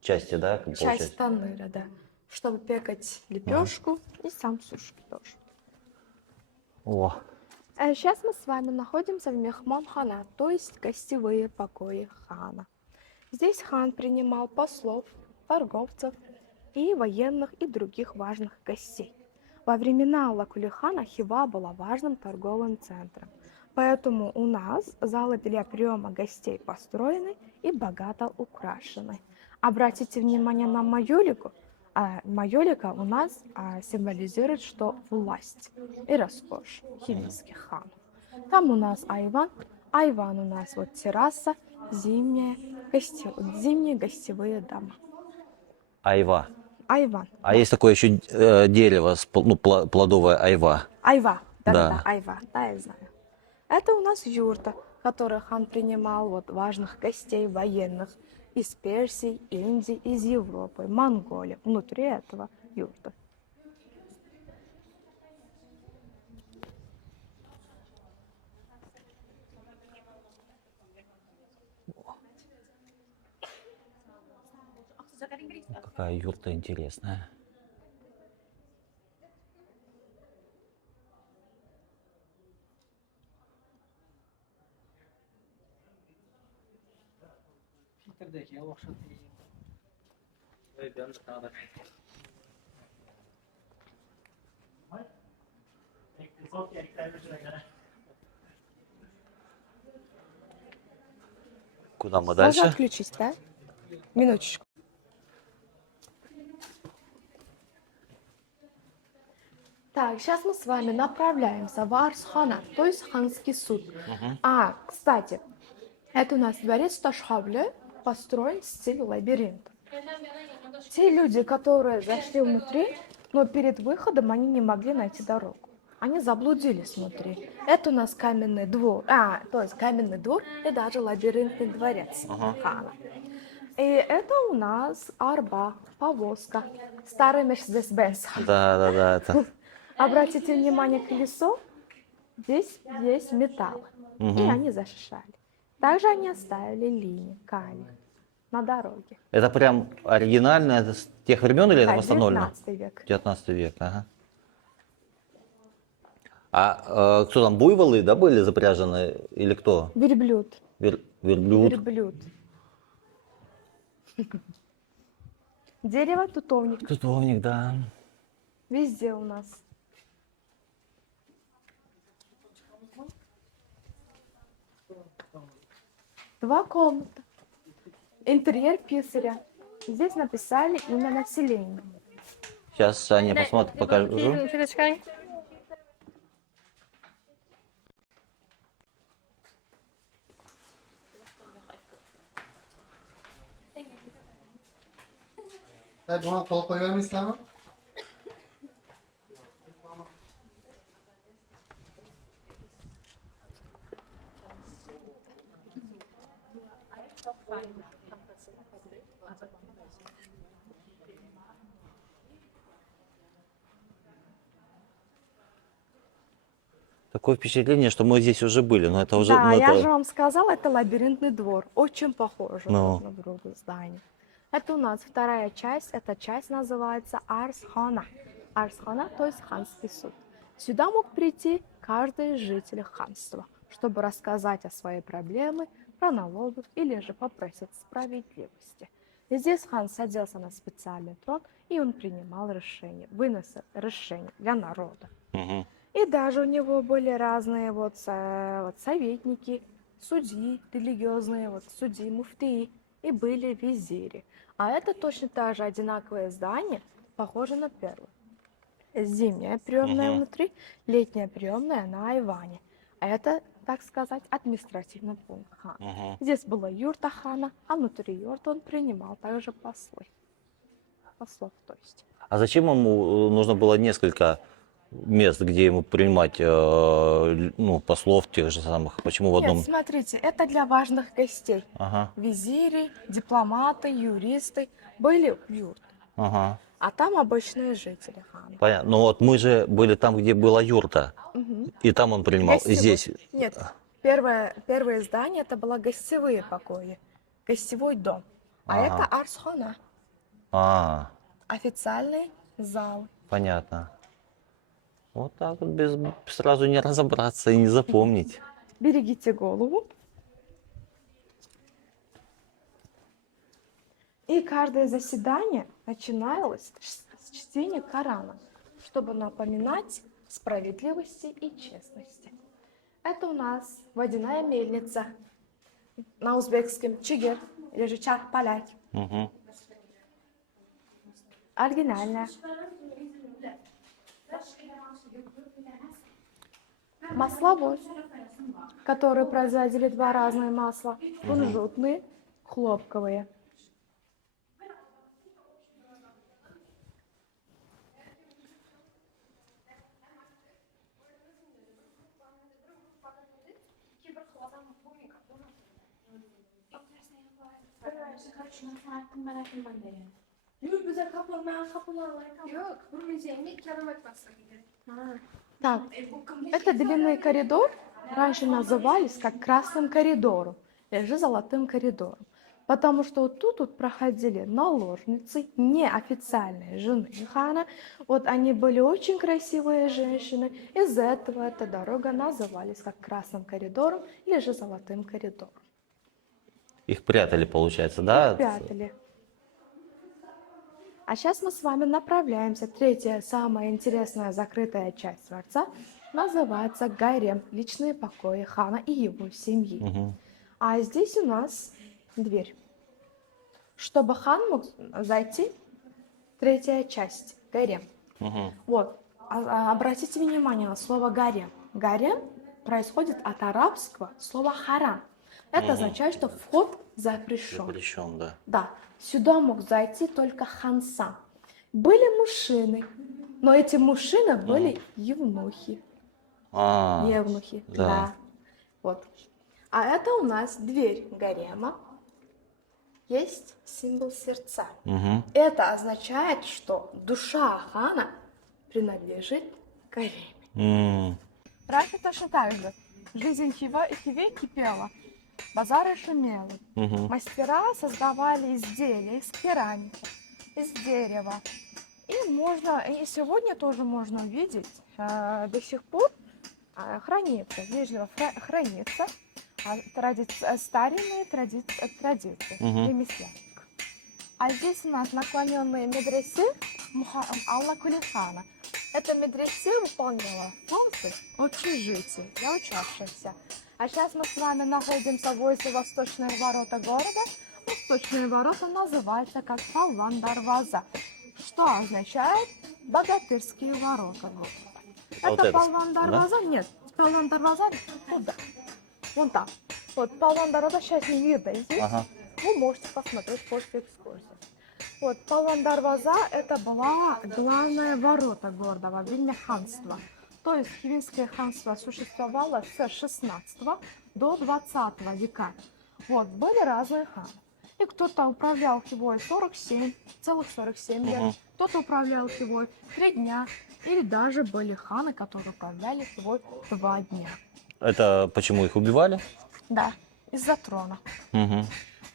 Части, да, как Часть получается? тандыра, да. Чтобы пекать лепешку и сам сушки тоже. О, Сейчас мы с вами находимся в Мехмон-хана, то есть гостевые покои хана. Здесь хан принимал послов, торговцев и военных и других важных гостей. Во времена Алла-Кули-хана Хива была важным торговым центром. Поэтому у нас залы для приема гостей построены и богато украшены. Обратите внимание на майолику. Майолика у нас символизирует, что власть и роскошь хивийских ханов. Там у нас айван. Айван у нас вот терраса, зимние гостевые дома. айва. Айван. А есть такое еще дерево, плодовое айва. Айва. Да. Да, айва. Да, я знаю. Это у нас юрта, в которой хан принимал важных гостей военных из Персии, Индии, из Европы, Монголии. Внутри этого юрта. Какая юрта интересная. Куда мы Можно дальше? отключить, да? Минуточку. Так, сейчас мы с вами направляемся в Арсхана, то есть ханский суд. Кстати, это у нас дворец Ташхавле, построен в стиле лабиринта. Те люди, которые зашли внутри, но перед выходом они не могли найти дорогу. Они заблудились внутри. Это у нас каменный двор, то есть каменный двор и даже лабиринтный дворец хана. И это у нас арба, повозка, старый Мерседес-Бенц. Да, это. Обратите внимание, колесо, здесь есть металл, и они зашишали. Также они оставили линии, камень на дороге. Это прям оригинально, это с тех времен или это Да, восстановлено? 19 век. 19 век, ага. А кто там, буйволы, да, были запряжены или кто? Верблюд. Верблюд. Верблюд. Дерево, тутовник. Тутовник, да. Везде у нас. Два комната. Интерьер писаря. Здесь написали имя населения. Сейчас Саня посмотрит, покажу. Buna kol koyar mı İslam'a? Такое впечатление, что мы здесь уже были, но это уже... Да, ну, я это- же вам сказала, это лабиринтный двор. Очень похоже Ну. друг на друга здание. Это у нас вторая часть. Эта часть называется Арсхана. Арсхана, то есть ханский суд. Сюда мог прийти каждый житель ханства, чтобы рассказать о своей проблеме, про налоги или же попросить справедливости. И здесь хан садился на специальный трон, и он принимал решения, вынес решения для народа. Мгм. И даже у него были разные советники, судьи религиозные, судьи, муфтии, и были визири. А это точно так же одинаковое здание, похоже на первое. Зимняя приемная внутри, летняя приемная на Айване. А это, так сказать, административный пункт хана. Мгм. Здесь была юрта хана, а внутри юрты он принимал также послов, то есть. А зачем ему нужно было несколько мест, где ему принимать послов тех же самых? Почему в одном? Нет, смотрите, это для важных гостей. Ага, Визири, дипломаты, юристы были в юрте, ага. а там обычные жители хана. Понятно. Ну вот мы же были там, где была юрта, и там он принимал. И Гостевой- здесь. Нет, первое здание это было гостевые покои, гостевой дом. А Ага. это Арсхана, А, официальный зал. понятно. Вот так вот сразу не разобраться и не запомнить. Берегите голову. И каждое заседание начиналось с чтения Корана, чтобы напоминать справедливости и честности. Это у нас водяная мельница, на узбекском чигир, или же чак-поляк. Мгм. Оригинальная. Масловоз, которые производили два разные масла, кунжутные, хлопковые. Так, это длинный коридор, раньше назывались как красным коридором или же золотым коридором, потому что вот тут проходили наложницы, неофициальные жены хана, вот они были очень красивые женщины, из-за этого эта дорога называлась как красным коридором или же золотым коридором. Их прятали, получается, да? Их прятали. А сейчас мы с вами направляемся. Третья, самая интересная закрытая часть дворца. называется гарем, личные покои хана и его семьи. Мгм. А здесь у нас дверь. Чтобы хан мог зайти, третья часть, гарем. Мгм. Вот, обратите внимание на слово гарем. Гарем происходит от арабского слова харам. Это Мгм. означает, что вход запрещен. Запрещен, да. Да, сюда мог зайти только хан сам. Были мужчины, но эти мужчины были евнухи. А, Евнухи, да. да. Вот. А это у нас дверь гарема. Есть символ сердца. Мгм. Это означает, что душа хана принадлежит гареме. М. Раньше точно так же. Жизнь Хивы кипела. Базары шумели. Мгм. Мастера создавали изделия из керамики, из дерева. И сегодня тоже можно увидеть, до сих пор хранится, вежливо хранится старинные традиции Мгм. ремесленников. А здесь у нас наклоненные медресе Алла Кулихана. Это медресе выполняла функции общежития для учащихся. А сейчас мы с вами находимся возле восточных ворота города. Восточные ворота называются как Палван Дарваза, что означает богатырские ворота города. А вот Это это, Палван Дарваза? Нет, Палван Дарваза туда, вон там. Вот Палван Дарваза сейчас не видно здесь. Ага. Вы можете посмотреть после экскурсии. Вот Палван Дарваза это была главная ворота города во время ханства. То есть Хивинское ханство существовало с 16 до 20 века. Вот, были разные ханы. И кто-то управлял Хивой целых 47 лет, Мгм. кто-то управлял Хивой 3 дня, или даже были ханы, которые управляли Хивой 2 дня. Это почему их убивали? Да, из-за трона. Мгм.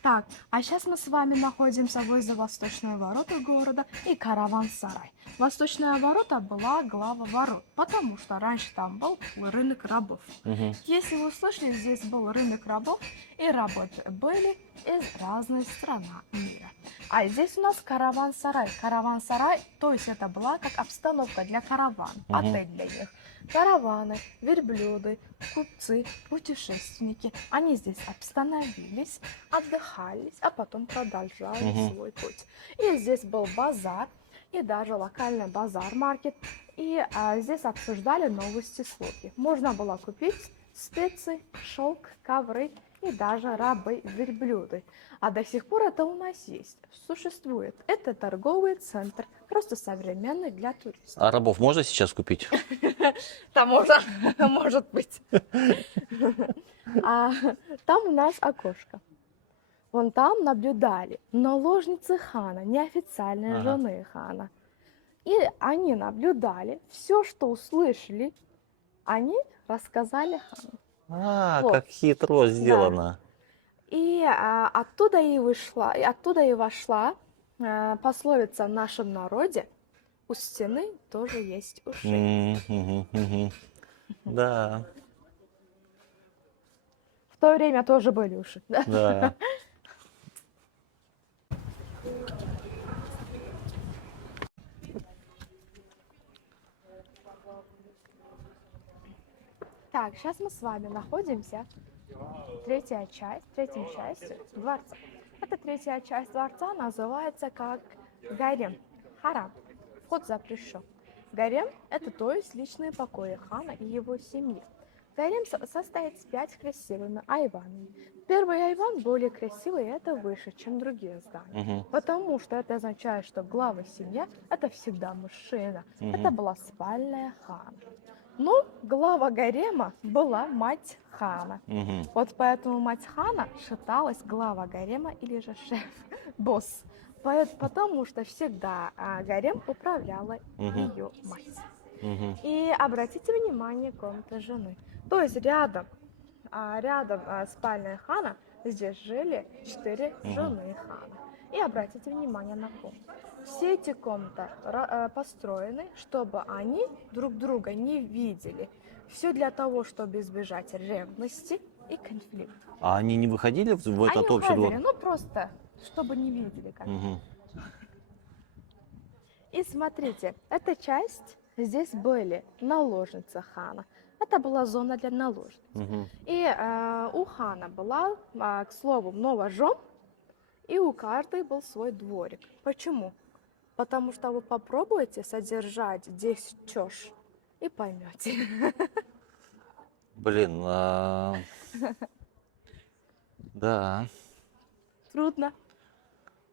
Так, а сейчас мы с вами находимся возле восточной ворота города и караван-сарай. Восточная ворота была глава ворот, потому что раньше там был рынок рабов. Мгм. Если вы слышали, здесь был рынок рабов, и рабы были из разных стран мира. А здесь у нас караван-сарай. Караван-сарай, то есть это была как обстановка для караван, Мгм. отель для них. Караваны, верблюды, купцы, путешественники, они здесь остановились, отдыхались, а потом продолжали Мгм. свой путь. И здесь был базар, и даже локальный базар-маркет. И здесь обсуждали новости, слухи. Можно было купить специи, шелк, ковры и даже рабы, верблюды. А до сих пор это у нас есть, существует. Это торговый центр, просто современный для туристов. А рабов можно сейчас купить? Там можно, может быть. А там у нас окошко. Вон там наблюдали наложницы хана, неофициальные Ага. жены хана. И они наблюдали все, что услышали, они рассказали хану. А, Вот. как хитро сделано. И оттуда и вошла пословица в нашем народе: у стены тоже есть уши. Мгм, мгм. Да, В то время тоже были уши. Да? да. Так, сейчас мы с вами находимся в третьей части дворца. Эта третья часть дворца называется как гарем, харам, вход запрещен. Гарем – это то есть личные покои хана и его семьи. Гарем состоит из 5 красивыми айванами. Первый айван более красивый, и это выше, чем другие здания. Мгм. Потому что это означает, что глава семьи – это всегда мужчина. Мгм. Это была спальная хана. Но глава гарема была мать хана. Мгм. Вот поэтому мать хана считалась глава гарема или же шеф, босс. Потому что всегда гарем управляла Мгм. ее мать. Мгм. И обратите внимание, комната жены. То есть рядом спальня хана, здесь жили 4 Мгм. жены хана. И обратите внимание на комнаты. Все эти комнаты построены, чтобы они друг друга не видели. Все для того, чтобы избежать ревности и конфликта. А они не выходили в Они этот общий двор? уходили, ну просто, чтобы не видели. Мгм. И смотрите, эта часть здесь были наложницы хана. Это была зона для наложниц. Мгм. И у хана была, к слову, много жен, и у каждой был свой дворик. Почему? Потому что вы попробуете содержать 10 чёш и поймете. Блин, да, Трудно.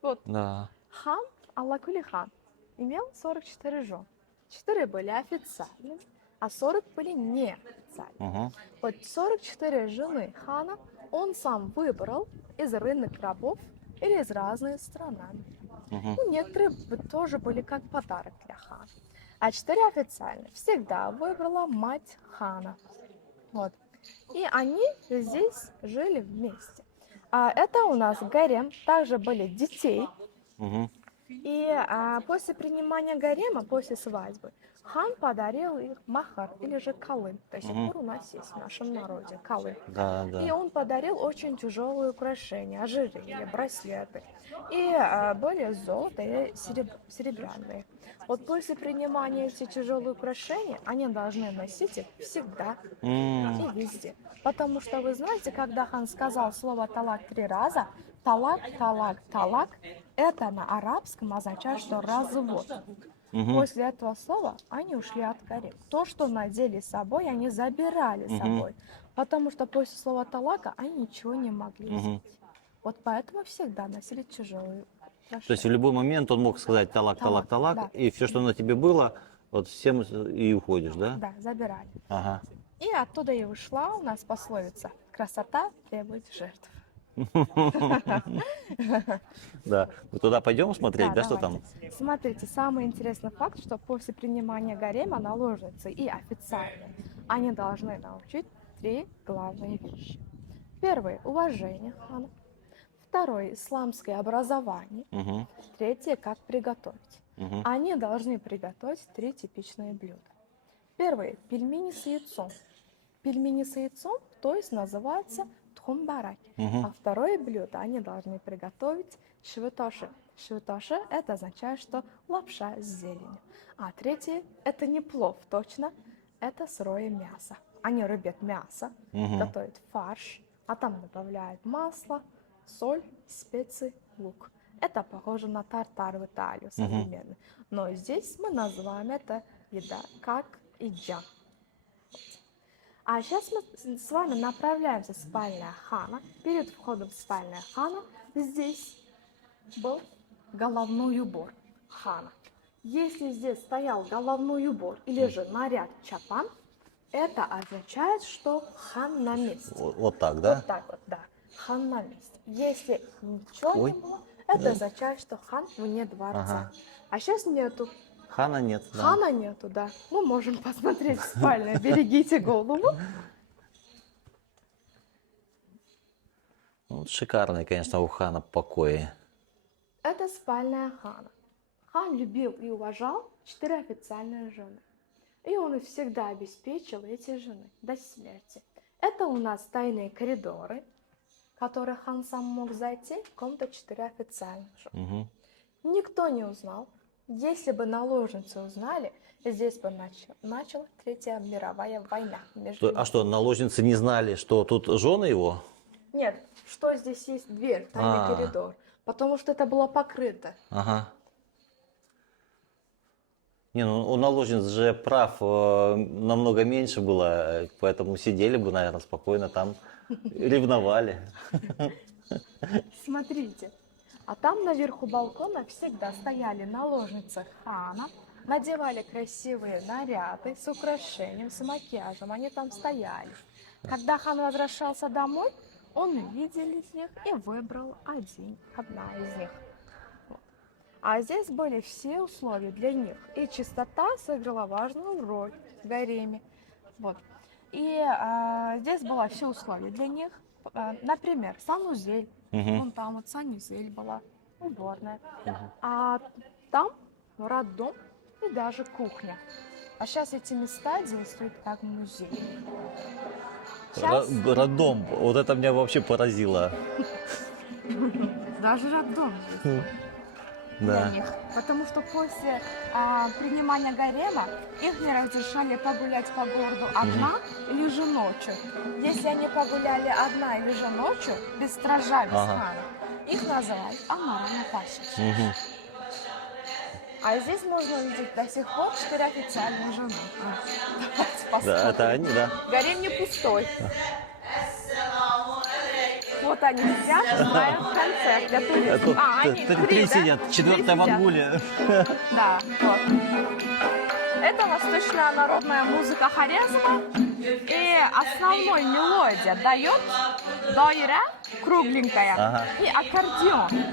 Вот да. хан, Аллах хан, имел 44 жен. 4 были официальными, а 40 были неофициальными. Мгм. Вот 44 жены хана он сам выбрал из рынок рабов или из разных стран. Мгм. Ну, некоторые тоже были как подарок для хана. А 4 официально всегда выбрала мать хана. Вот. И они здесь жили вместе. А это у нас гарем. Также были детей. Мгм. И после принимания гарема, после свадьбы, хан подарил их махар, или же калым. До сих Мгм. пор у нас есть в нашем народе калым. Да, И да. он подарил очень тяжелые украшения, ожерелья, браслеты. И были золото и серебряные. Вот после принимания этих тяжелых украшений, они должны носить их всегда и везде. Потому что вы знаете, когда хан сказал слово талак 3 раза, талак, талак, талак, это на арабском означает, что развод. Мгм. После этого слова они ушли от гарема. То, что надели с собой, они забирали с Мгм. собой. Потому что после слова талака они ничего не могли Мгм. взять. Вот поэтому всегда носили тяжелые То есть в украшения. любой момент он мог сказать талак, талак, Талак, талак, да. и все, что на тебе было, вот всем и уходишь, да? Да, забирали. Ага. И оттуда и ушла у нас пословица «Красота требует жертв». Да. Мы туда пойдем смотреть, да, что там? давайте. Смотрите, самый интересный факт, что после принимания гарема наложницы и официальные, они должны научить 3 главные вещи. Первое – уважение хана. Второе – исламское образование. Мгм. Третье – как приготовить. Мгм. Они должны приготовить 3 типичные блюда. Первое – пельмени с яйцом. Пельмени с яйцом, то есть называется тхумбараки. Мгм. А второе блюдо они должны приготовить швитоши. Швитоши – это означает, что лапша с зеленью. А третье – это не плов, точно, это сырое мясо. Они рубят мясо, Мгм. готовят фарш, а там добавляют масло, соль, специи, лук. Это похоже на тартар в Италии современный. Но здесь мы называем это еда как иджа. А сейчас мы с вами направляемся в спальня хана. Перед входом в спальня хана здесь был головной убор хана. Если здесь стоял головной убор или же наряд чапан, это означает, что хан на месте. Вот так, да? Вот так вот, да. Хан на месте. Если ничего Ой. не было, это означает, что хан вне дворца. Ага. А сейчас нету. Хана нет, да. Хана нету, да. Мы можем посмотреть в спальне. Берегите голову. Ну, шикарные, конечно, у хана покои. Это спальня хана. Хан любил и уважал 4 официальные жены. И он всегда обеспечил эти жены до смерти. Это у нас тайные коридоры, в которые хан сам мог зайти, в комнату 4 официальных жены. Мгм. Никто не узнал. Если бы наложницы узнали, здесь бы началась Третья мировая война между ними. А что, наложницы не знали, что тут жены его? Нет, что здесь есть дверь, тайный А. коридор. Потому что это было покрыто. Ага. Не, ну у наложниц же прав намного меньше было, поэтому сидели бы, наверное, спокойно там, ревновали. Смотрите, а там наверху балкона всегда стояли наложницы хана, надевали красивые наряды с украшением, с макияжем, они там стояли. Когда хан возвращался домой, он видел из них и выбрал одна из них. Вот. А здесь были все условия для них, и чистота сыграла важную роль в гареме. Вот. И здесь было все условия для них. Например, санузель. Мгм. Вон там вот санузель была, уборная. А там роддом и даже кухня. А сейчас эти места действуют как музей. Сейчас Роддом, вот это меня вообще поразило. даже роддом есть. для Да. них. Потому что после принимания гарема их не разрешали погулять по городу одна или же ночью. Если они погуляли одна или же ночью, без стража, без Ага. хана, их называют амарана пашич. Мгм. А здесь можно увидеть до сих пор 4 официальные жены. Давайте посмотрим. Да, это они, да. Гарем не пустой. Вот они сидят, устраивают концерт для туристов. Они Три да? сидят, четвертая в Три сидят. Ангуле. Да, вот. Это восточная народная музыка Хорезма. И основной мелодия дает дойра, кругленькая, Ага. и аккордеон.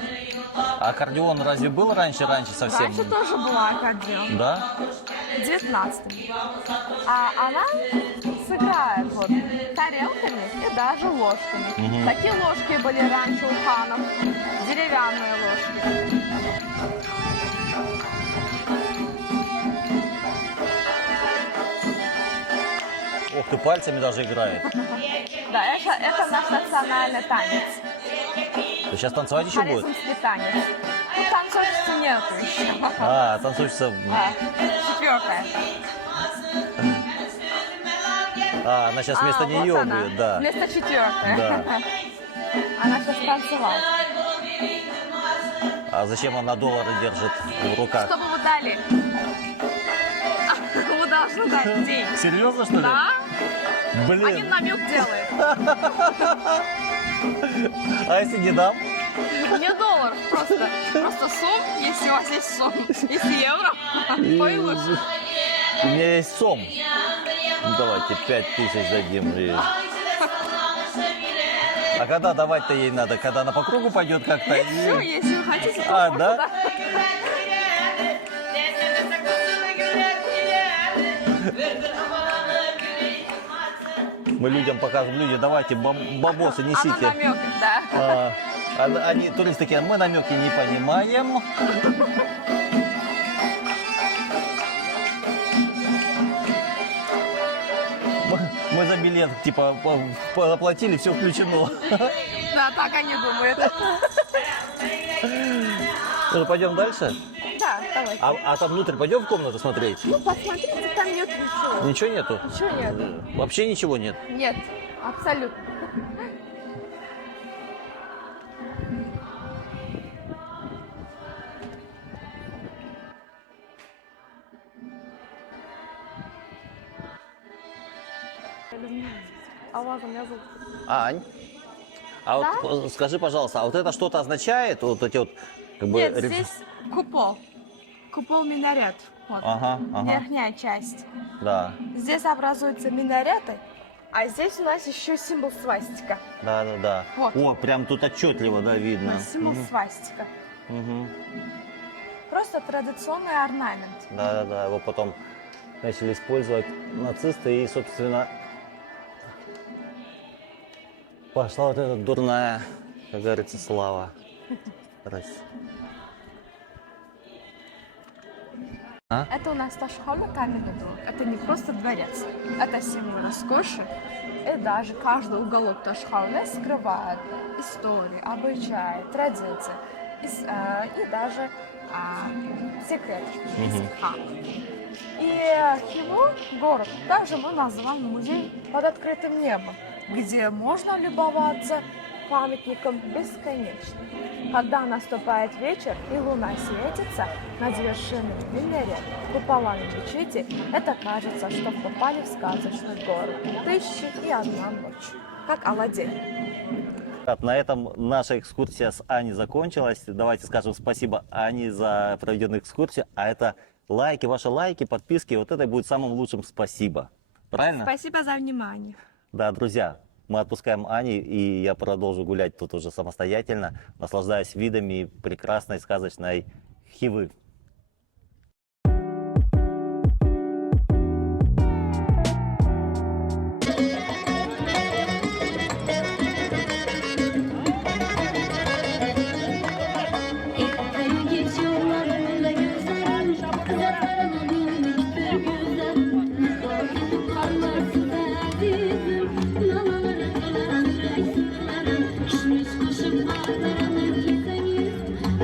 А аккордеон разве был раньше совсем? Раньше тоже была аккордеон. Да? В 19-м. А она сыграет вот тарелками и даже ложками. Мгм. Такие ложки были раньше у ханов, деревянные ложки. Ух ты, пальцами даже играет. Да, это наш национальный танец. То сейчас танцевать еще будет? Хорезмский танец. Ну, танцовщицы нету еще. А, танцовщица. Четвертая. А, она сейчас вместо вот нее она, будет, да. Вместо четвертой. Да. Она сейчас танцевала. А зачем она доллары держит в руках? Чтобы вы дали. Вы должны дать деньги. Серьезно, что ли? Да? Один Блин. намек делает. А если не дам? Не доллар, просто сом, если у вас есть сом. Если евро, то и лучше. У меня есть сом. Ну, давайте 5000 дадим. А когда давать-то ей надо? Когда она по кругу пойдет как-то? И все, если вы хотите, то А, можно, да? Мы людям показываем, люди, давайте бабосы Она несите. намек, да. Они, туристы такие, мы намеки не понимаем. Мы за билет, типа, заплатили, все включено. Да, так они думают. Ну, пойдем дальше? Да, давайте. А там внутрь пойдем в комнату смотреть? Ну, посмотрите, там нет ничего. Ничего нету? Ничего нет. Вообще ничего нет? Нет, абсолютно. А вас меня зовут? Ань, а вот скажи, пожалуйста, а вот это что-то означает? Вот эти вот, как бы... Нет, здесь купол. Купол минарет. Вот. Ага, ага. Верхняя часть. Да, Здесь образуются минареты, а здесь у нас еще символ свастика. да. Вот. О, прям тут отчетливо, да, видно. Символ свастика. Мгм. Просто традиционный орнамент. Да. Его потом начали использовать нацисты и, собственно, пошла вот эта дурная, как говорится, слава. Здрасте. Это у нас Ташхола каменный двор. Это не просто дворец. Это символ роскоши. И даже каждый уголок Ташхолы скрывает историю, обычаи, традиции. И даже секреты хана. И Хиво, город, также мы называем музей под открытым небом, где можно любоваться памятником бесконечно. Когда наступает вечер и луна светится над вершинами минарет, куполами мечети, это кажется, что попали в сказочный город. 1001 ночь, как Аладдин. На этом наша экскурсия с Аней закончилась. Давайте скажем спасибо Ане за проведенную экскурсию. А это лайки, ваши лайки, подписки. Вот это будет самым лучшим спасибо. Правильно? Спасибо за внимание. Да, друзья, мы отпускаем Ани, и я продолжу гулять тут уже самостоятельно, наслаждаясь видами прекрасной сказочной Хивы.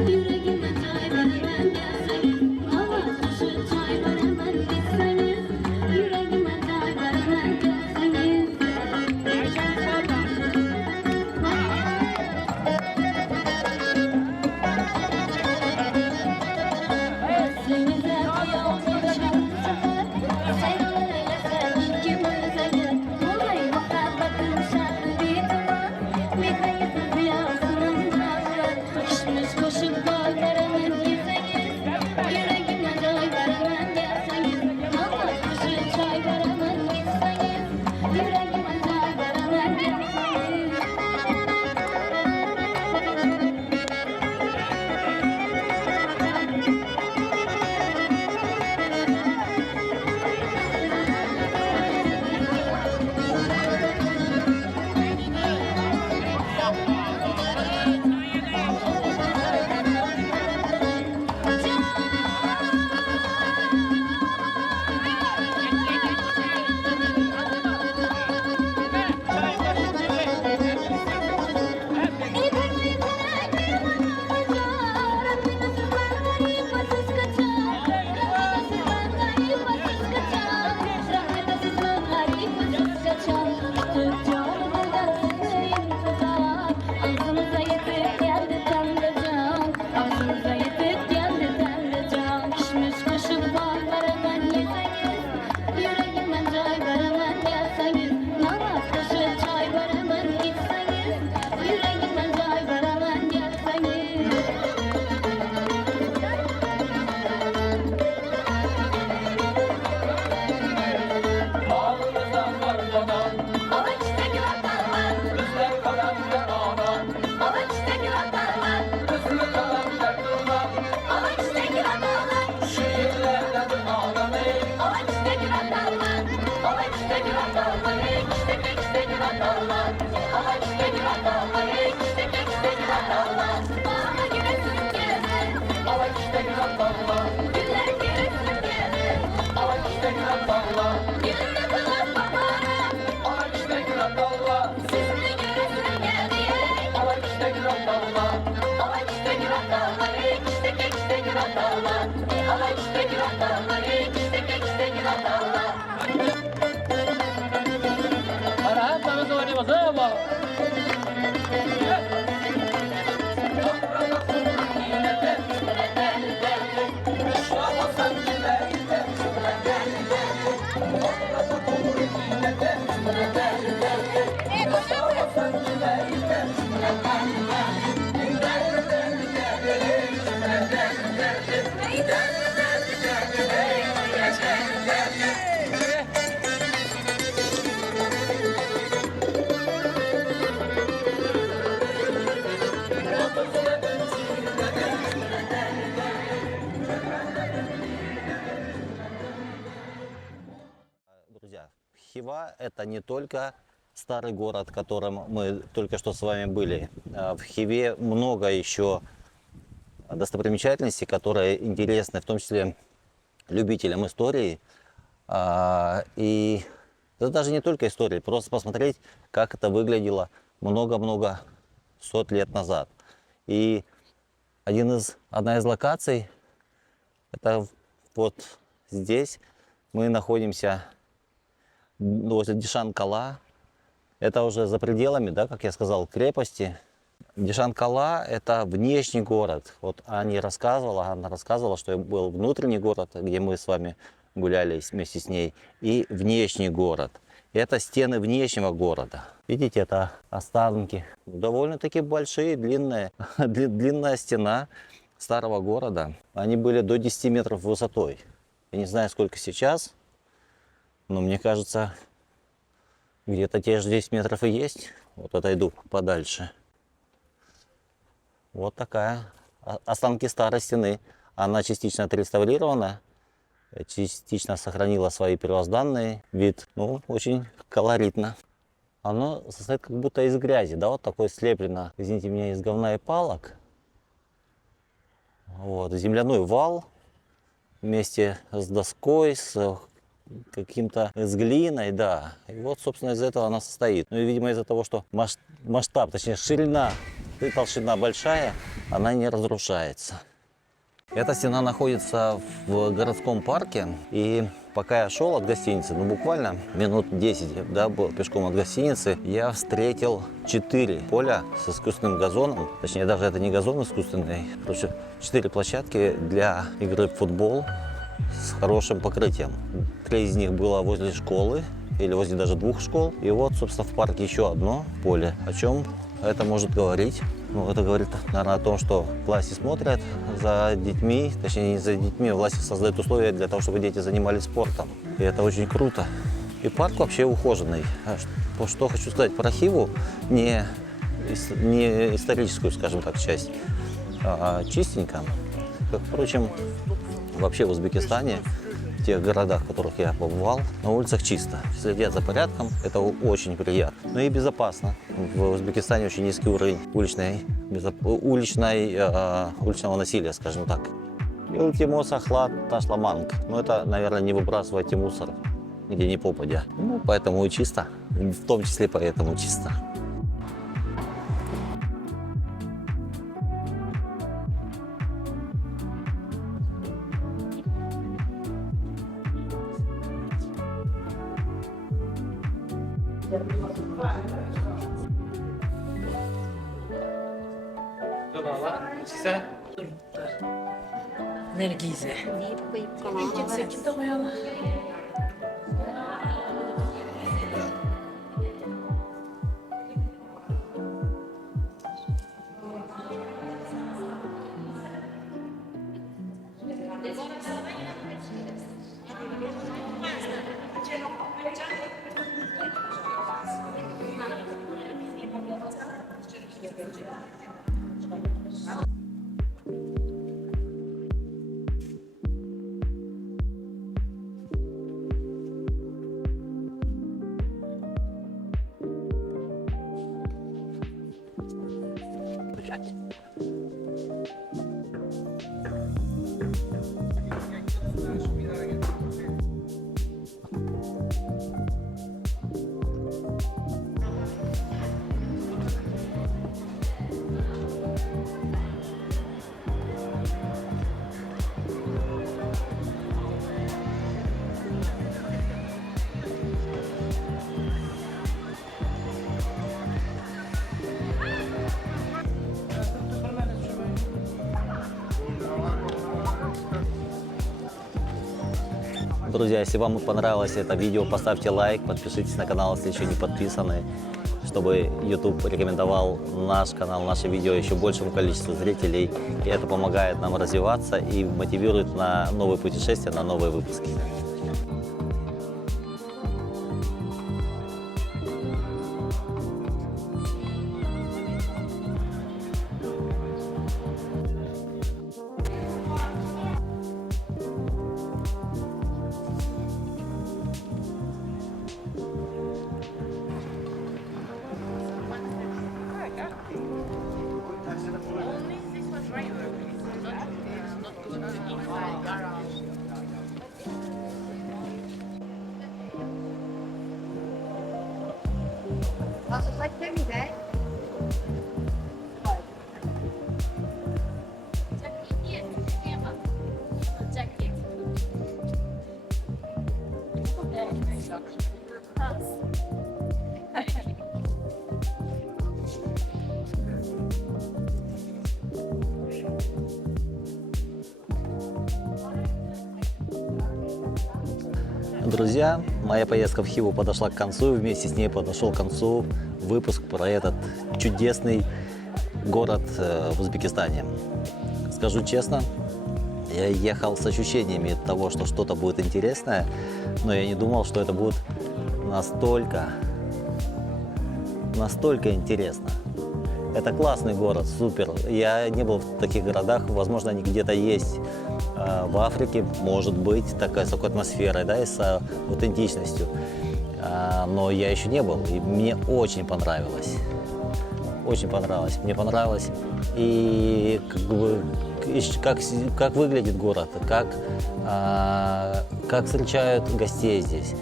Yüreğime kaybedenler beraber gelseniz, hava taşı çay var hemen gitseniz, yüreğime çay var hemen gelseniz. Özlemize bu yolda şansımız, sevgiler eylesen ikimize gel. Olay muhabbetin şartı bir duman, bir hayırsız rüyasının tarzı. Pişmiş koşup gol veremem gitseniz, yüreğime çay veremem gelseniz. Hava taşı çay veremem gitseniz, yüreğime çay veremem gelseniz. Ağzımıza yetip geldi tanrıcan, ağzımıza yetip geldi tanrıcan. Pişmiş kuşu bal veremem yeseniz, yüreğime çay veremem gelseniz. Namaz kuşu çay veremem gitseniz, yüreğime çay veremem gelseniz. Avuçtaki vatanlar, avuçtaki vatanlar, avuçtaki vatanlar, avuçtaki vatanlar, avuçtaki vatanlar, ikişteki vatanlar, avuçtaki vatanlar, ikişteki vatanlar. Bana giresin gelir, güller giresin gelir, gülünde kalan baharım, sizinle giresin gelir. Avuçtaki vatanlar, ikişteki vatanlar, avuçtaki vatanlar, ikişteki vatanlar. Друзья, Хива – это не только старый город, в котором мы только что с вами были. В Хиве много еще достопримечательностей, которые интересны, в том числе любителям истории. И это даже не только история, просто посмотреть, как это выглядело много-много сот лет назад. И одна из локаций, это вот здесь мы находимся возле Дишан-Кала. Это уже за пределами, да, как я сказал, крепости. Дишан-Кала – это внешний город. Вот Анна рассказывала, что был внутренний город, где мы с вами гуляли вместе с ней, и внешний город. Это стены внешнего города. Видите, это останки. Довольно-таки большие, длинная стена старого города. Они были до 10 метров высотой. Я не знаю, сколько сейчас, но мне кажется, где-то те же 10 метров и есть. Вот отойду подальше. Вот такая останки старой стены. Она частично отреставрирована, частично сохранила свои первозданный вид. Ну, очень колоритно. Оно состоит как будто из грязи, да, вот такое слеплено, извините меня, из говна и палок. Вот, земляной вал вместе с доской, с каким-то, с глиной, да. И вот, собственно, из этого она состоит. Ну и, видимо, из-за того, что масштаб, точнее, ширина и толщина большая, она не разрушается. Эта стена находится в городском парке, и пока я шел от гостиницы, ну буквально минут 10, да, был пешком от гостиницы, я встретил 4 поля с искусственным газоном, точнее даже это не газон искусственный, короче, 4 площадки для игры в футбол с хорошим покрытием. 3 из них было возле школы, или возле даже 2 школ, и вот, собственно, в парке еще одно поле. О чем это может говорить? Ну, это говорит, наверное, о том, что власти смотрят за детьми, точнее не за детьми, власти создают условия для того, чтобы дети занимались спортом. И это очень круто. И парк вообще ухоженный. Что хочу сказать про Хиву, не историческую, скажем так, часть, а чистенько. Как, впрочем, вообще в Узбекистане, в тех городах, в которых я побывал, на улицах чисто. Следят за порядком, это очень приятно. Но и безопасно. В Узбекистане очень низкий уровень уличного насилия, скажем так. Илтимос ахлад ташламанг. Но это, наверное, не выбрасывайте мусор, где ни попадя. Ну, поэтому и чисто. В том числе поэтому чисто. Nergize. Друзья, если вам понравилось это видео, поставьте лайк, подпишитесь на канал, если еще не подписаны, чтобы YouTube рекомендовал наш канал, наше видео еще большему количеству зрителей. И это помогает нам развиваться и мотивирует на новые путешествия, на новые выпуски. Друзья, моя поездка в Хиву подошла к концу, и вместе с ней подошел к концу выпуск про этот чудесный город в Узбекистане. Скажу честно, я ехал с ощущениями того, что что-то будет интересное, но я не думал, что это будет настолько интересно. Это классный город, супер. Я не был в таких городах, возможно, они где-то есть в Африке, может быть, с такой атмосферой, да, и с аутентичностью. Но я еще не был, и мне очень понравилось. Очень понравилось. Мне понравилось и как выглядит город, как встречают гостей здесь.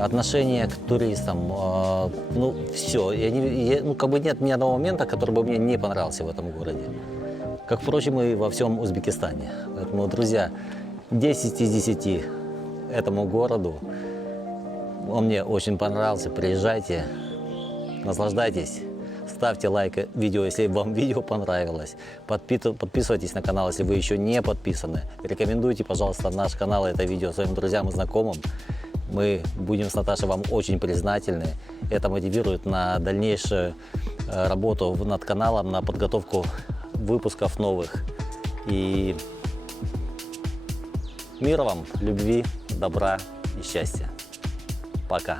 Отношение к туристам, ну все, нет ни одного момента, который бы мне не понравился в этом городе. Как, впрочем, и во всем Узбекистане. Поэтому, друзья, 10 из 10 этому городу. Он мне очень понравился. Приезжайте, наслаждайтесь. Ставьте лайк видео, если вам видео понравилось. Подписывайтесь на канал, если вы еще не подписаны. Рекомендуйте, пожалуйста, наш канал, это видео своим друзьям и знакомым. Мы будем с Наташей вам очень признательны. Это мотивирует на дальнейшую работу над каналом, на подготовку выпусков новых. И мира вам, любви, добра и счастья. Пока.